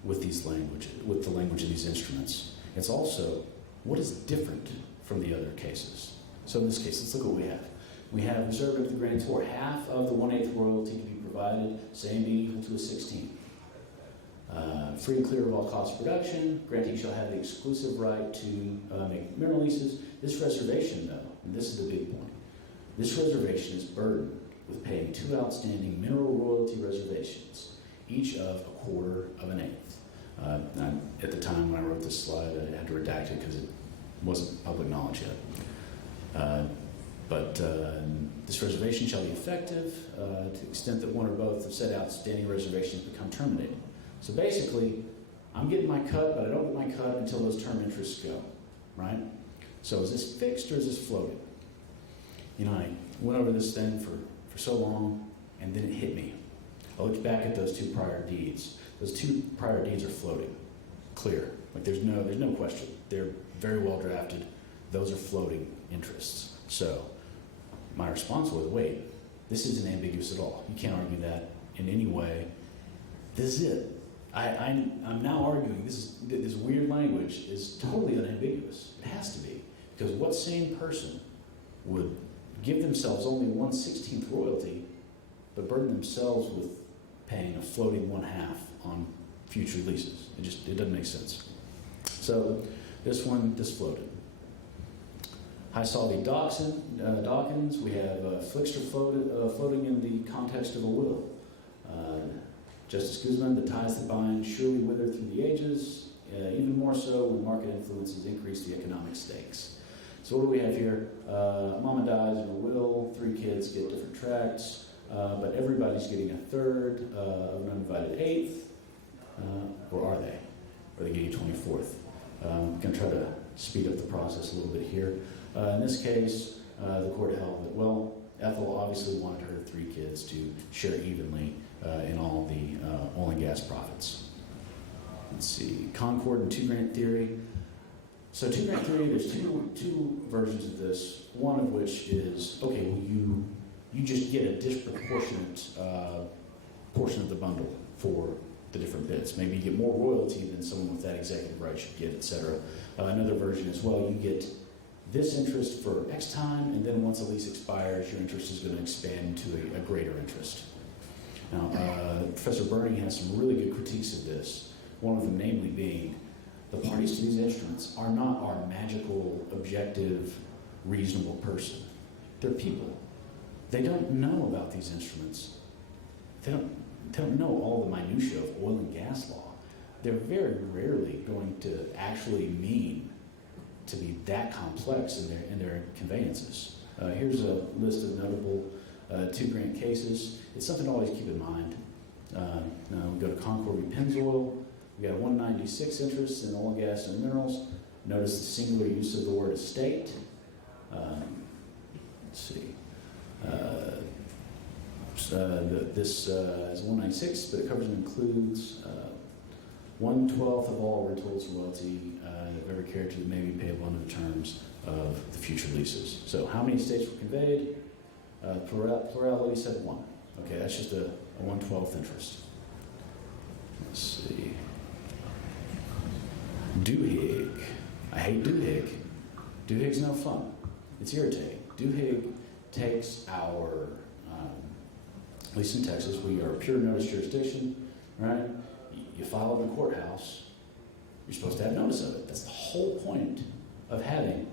with these languages, with the language of these instruments. It's also what is different from the other cases. So in this case, let's look what we have. We have reserved unto the grantor half of the 1/8 royalty to be provided, same being equal to a 16th. Free and clear of all cost of production, grantee shall have the exclusive right to make mineral leases. This reservation, though, and this is the big point, this reservation is burdened with paying 2 outstanding mineral royalty reservations, each of 1/4 of an eighth. At the time when I wrote this slide, I had to redact it because it wasn't public knowledge yet. But this reservation shall be effective to the extent that one or both of said outstanding reservations become terminated. So basically, I'm getting my cut, but I don't get my cut until those term interests go, right? So is this fixed or is this floating? You know, I went over this thing for so long, and then it hit me. I looked back at those 2 prior deeds. Those 2 prior deeds are floating, clear. Like there's no question. They're very well drafted. Those are floating interests. So my response was, wait, this isn't ambiguous at all. You can't argue that in any way. This is it. I'm now arguing this weird language is totally unambiguous. It has to be. Because what sane person would give themselves only 1/16th royalty, but burden themselves with paying a floating 1/2 on future leases? It doesn't make sense. So this floated. High-Salty Dawkins, we have Flickster floating in the context of a will. Justice Guzman, the ties that bind surely wither through the ages, even more so when market influences increase the economic stakes. So what do we have here? Mama dies in a will, 3 kids get different tracts, but everybody's getting a third of an undivided eighth, or are they? Or are they getting a 24th? I'm going to try to speed up the process a little bit here. In this case, the court held that, well, Ethel obviously wanted her 3 kids to share evenly in all the oil and gas profits. Let's see, Concord and 2 grant theory. So 2 grant theory, there's two versions of this, one of which is, okay, well, you just get a disproportionate portion of the bundle for the different bits. Maybe you get more royalty than someone with that executive right should get, etc. Another version is, well, you get this interest for X time, and then once the lease expires, your interest is going to expand to a greater interest. Now, Professor Burney has some really good critiques of this, one of them namely being, the parties to these instruments are not our magical, objective, reasonable person. They're people. They don't know about these instruments. They don't know all the minutiae of oil and gas law. They're very rarely going to actually mean to be that complex in their conveyances. Here's a list of notable 2 grant cases. It's something to always keep in mind. Now we go to Concord v. Pennzoil. We got a 196 interest in oil and gas and minerals. Notice the singular use of the word estate. Let's see. This is 196, but it covers and includes 1/12 of all rentals royalty of every character that may be payable under the terms of the future leases. So how many estates were conveyed? Plurality said 1. Okay, that's just a 1/12 interest. Let's see. Duhigg. I hate Duhigg. Duhigg's no fun. It's irritating. Duhigg takes our, at least in Texas, we are a pure notice jurisdiction, right? You file in the courthouse, you're supposed to have notice of it. That's the whole point of having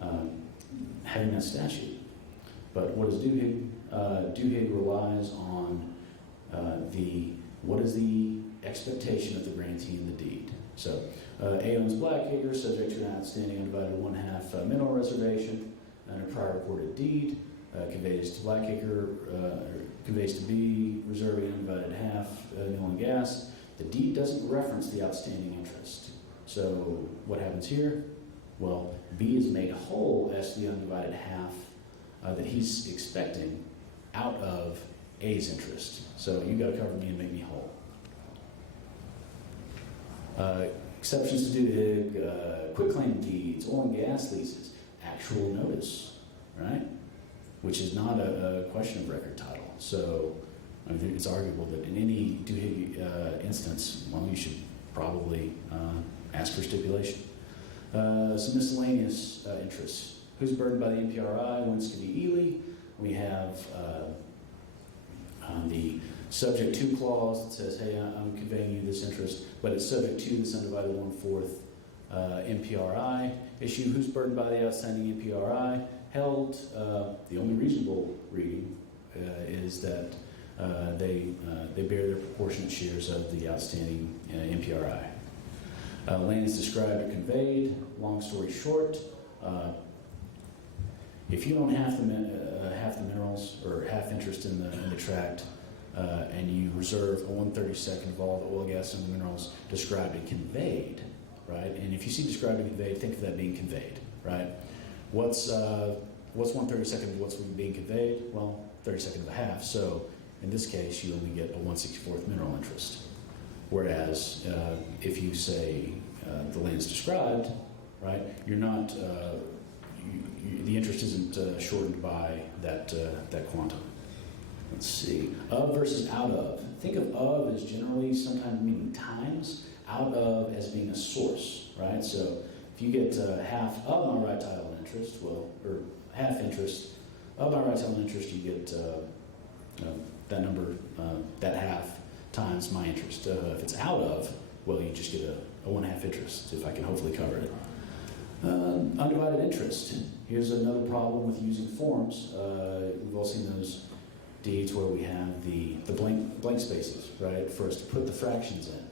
that statute. But what is Duhigg? Duhigg relies on what is the expectation of the grantee in the deed. So A owns Blackacre, subject to an outstanding undivided 1/2 mineral reservation and a prior recorded deed, conveys to Blackacre, conveys to B, reserving undivided 1/2 oil and gas. The deed doesn't reference the outstanding interest. So what happens here? Well, B is made whole as to the undivided 1/2 that he's expecting out of A's interest. So you got to cover me and make me whole. Exceptions to Duhigg, quitclaim deeds, oil and gas leases, actual notice, right? Which is not a question of record title. So I think it's arguable that in any Duhigg instance, well, you should probably ask for stipulation. Some miscellaneous interests. Who's burdened by the NPRI? Whence to be Ely? We have the subject to clause that says, hey, I'm conveying you this interest, but it's subject to this undivided 1/4 NPRI issue. Who's burdened by the outstanding NPRI? Held, the only reasonable reading is that they bear their proportionate shares of the outstanding NPRI. Lands described or conveyed. Long story short, if you own half the minerals or half interest in the tract, and you reserve a 1/32 of all the oil, gas, and the minerals described and conveyed, right? And if you see described and conveyed, think of that being conveyed, right? What's 1/32 of what's being conveyed? Well, 32 of a half. So in this case, you only get a 1/64 mineral interest. Whereas if you say the land's described, right, you're not, the interest isn't shortened by that quantum. Let's see, of versus out of. Think of as generally sometimes meaning times, out of as being a source, right? So if you get half of my right title interest, well, or half interest of my right title interest, you get that number, that half times my interest. If it's out of, well, you just get a 1/2 interest, if I can hopefully cover it. Undivided interest. Here's another problem with using forms. We've all seen those deeds where we have the blank spaces, right? First, put the fractions in.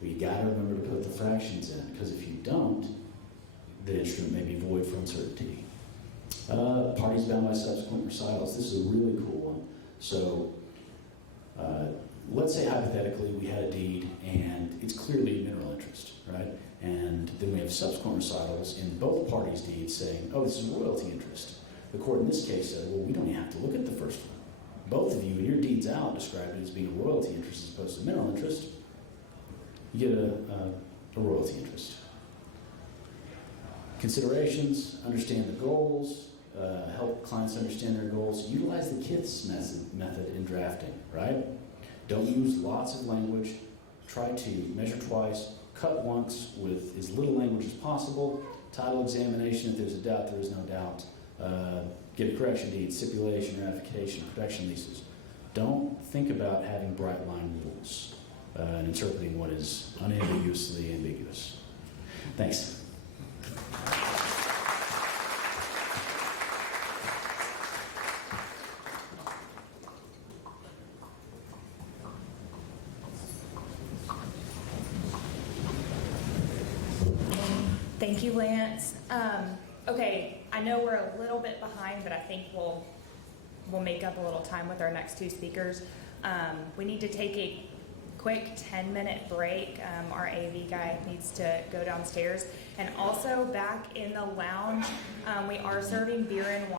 Well, you gotta remember to put the fractions in, because if you don't, the instrument may be void for uncertainty. Parties bound by subsequent recitals. This is a really cool one. So, let's say hypothetically we had a deed and it's clearly a mineral interest, right? And then we have subsequent recitals in both parties' deeds saying, oh, this is a royalty interest. The court in this case said, well, we don't even have to look at the first one. Both of you, in your deeds out, described it as being a royalty interest as opposed to a mineral interest. You get a royalty interest. Considerations, understand the goals, help clients understand their goals, utilize the KITS method in drafting, right? Don't use lots of language, try to measure twice, cut once with as little language as possible, title examination, if there's a doubt, there is no doubt, get a correction deed, stipulation, ratification, protection leases. Don't think about having bright line rules and interpreting what is unambiguously ambiguous. Thanks. Thank you, Lance. Okay, I know we're a little bit behind, but I think we'll make up a little time with our next two speakers. We need to take a quick 10-minute break. Our AV guy needs to go downstairs. And also back in the lounge, we are serving beer and wine.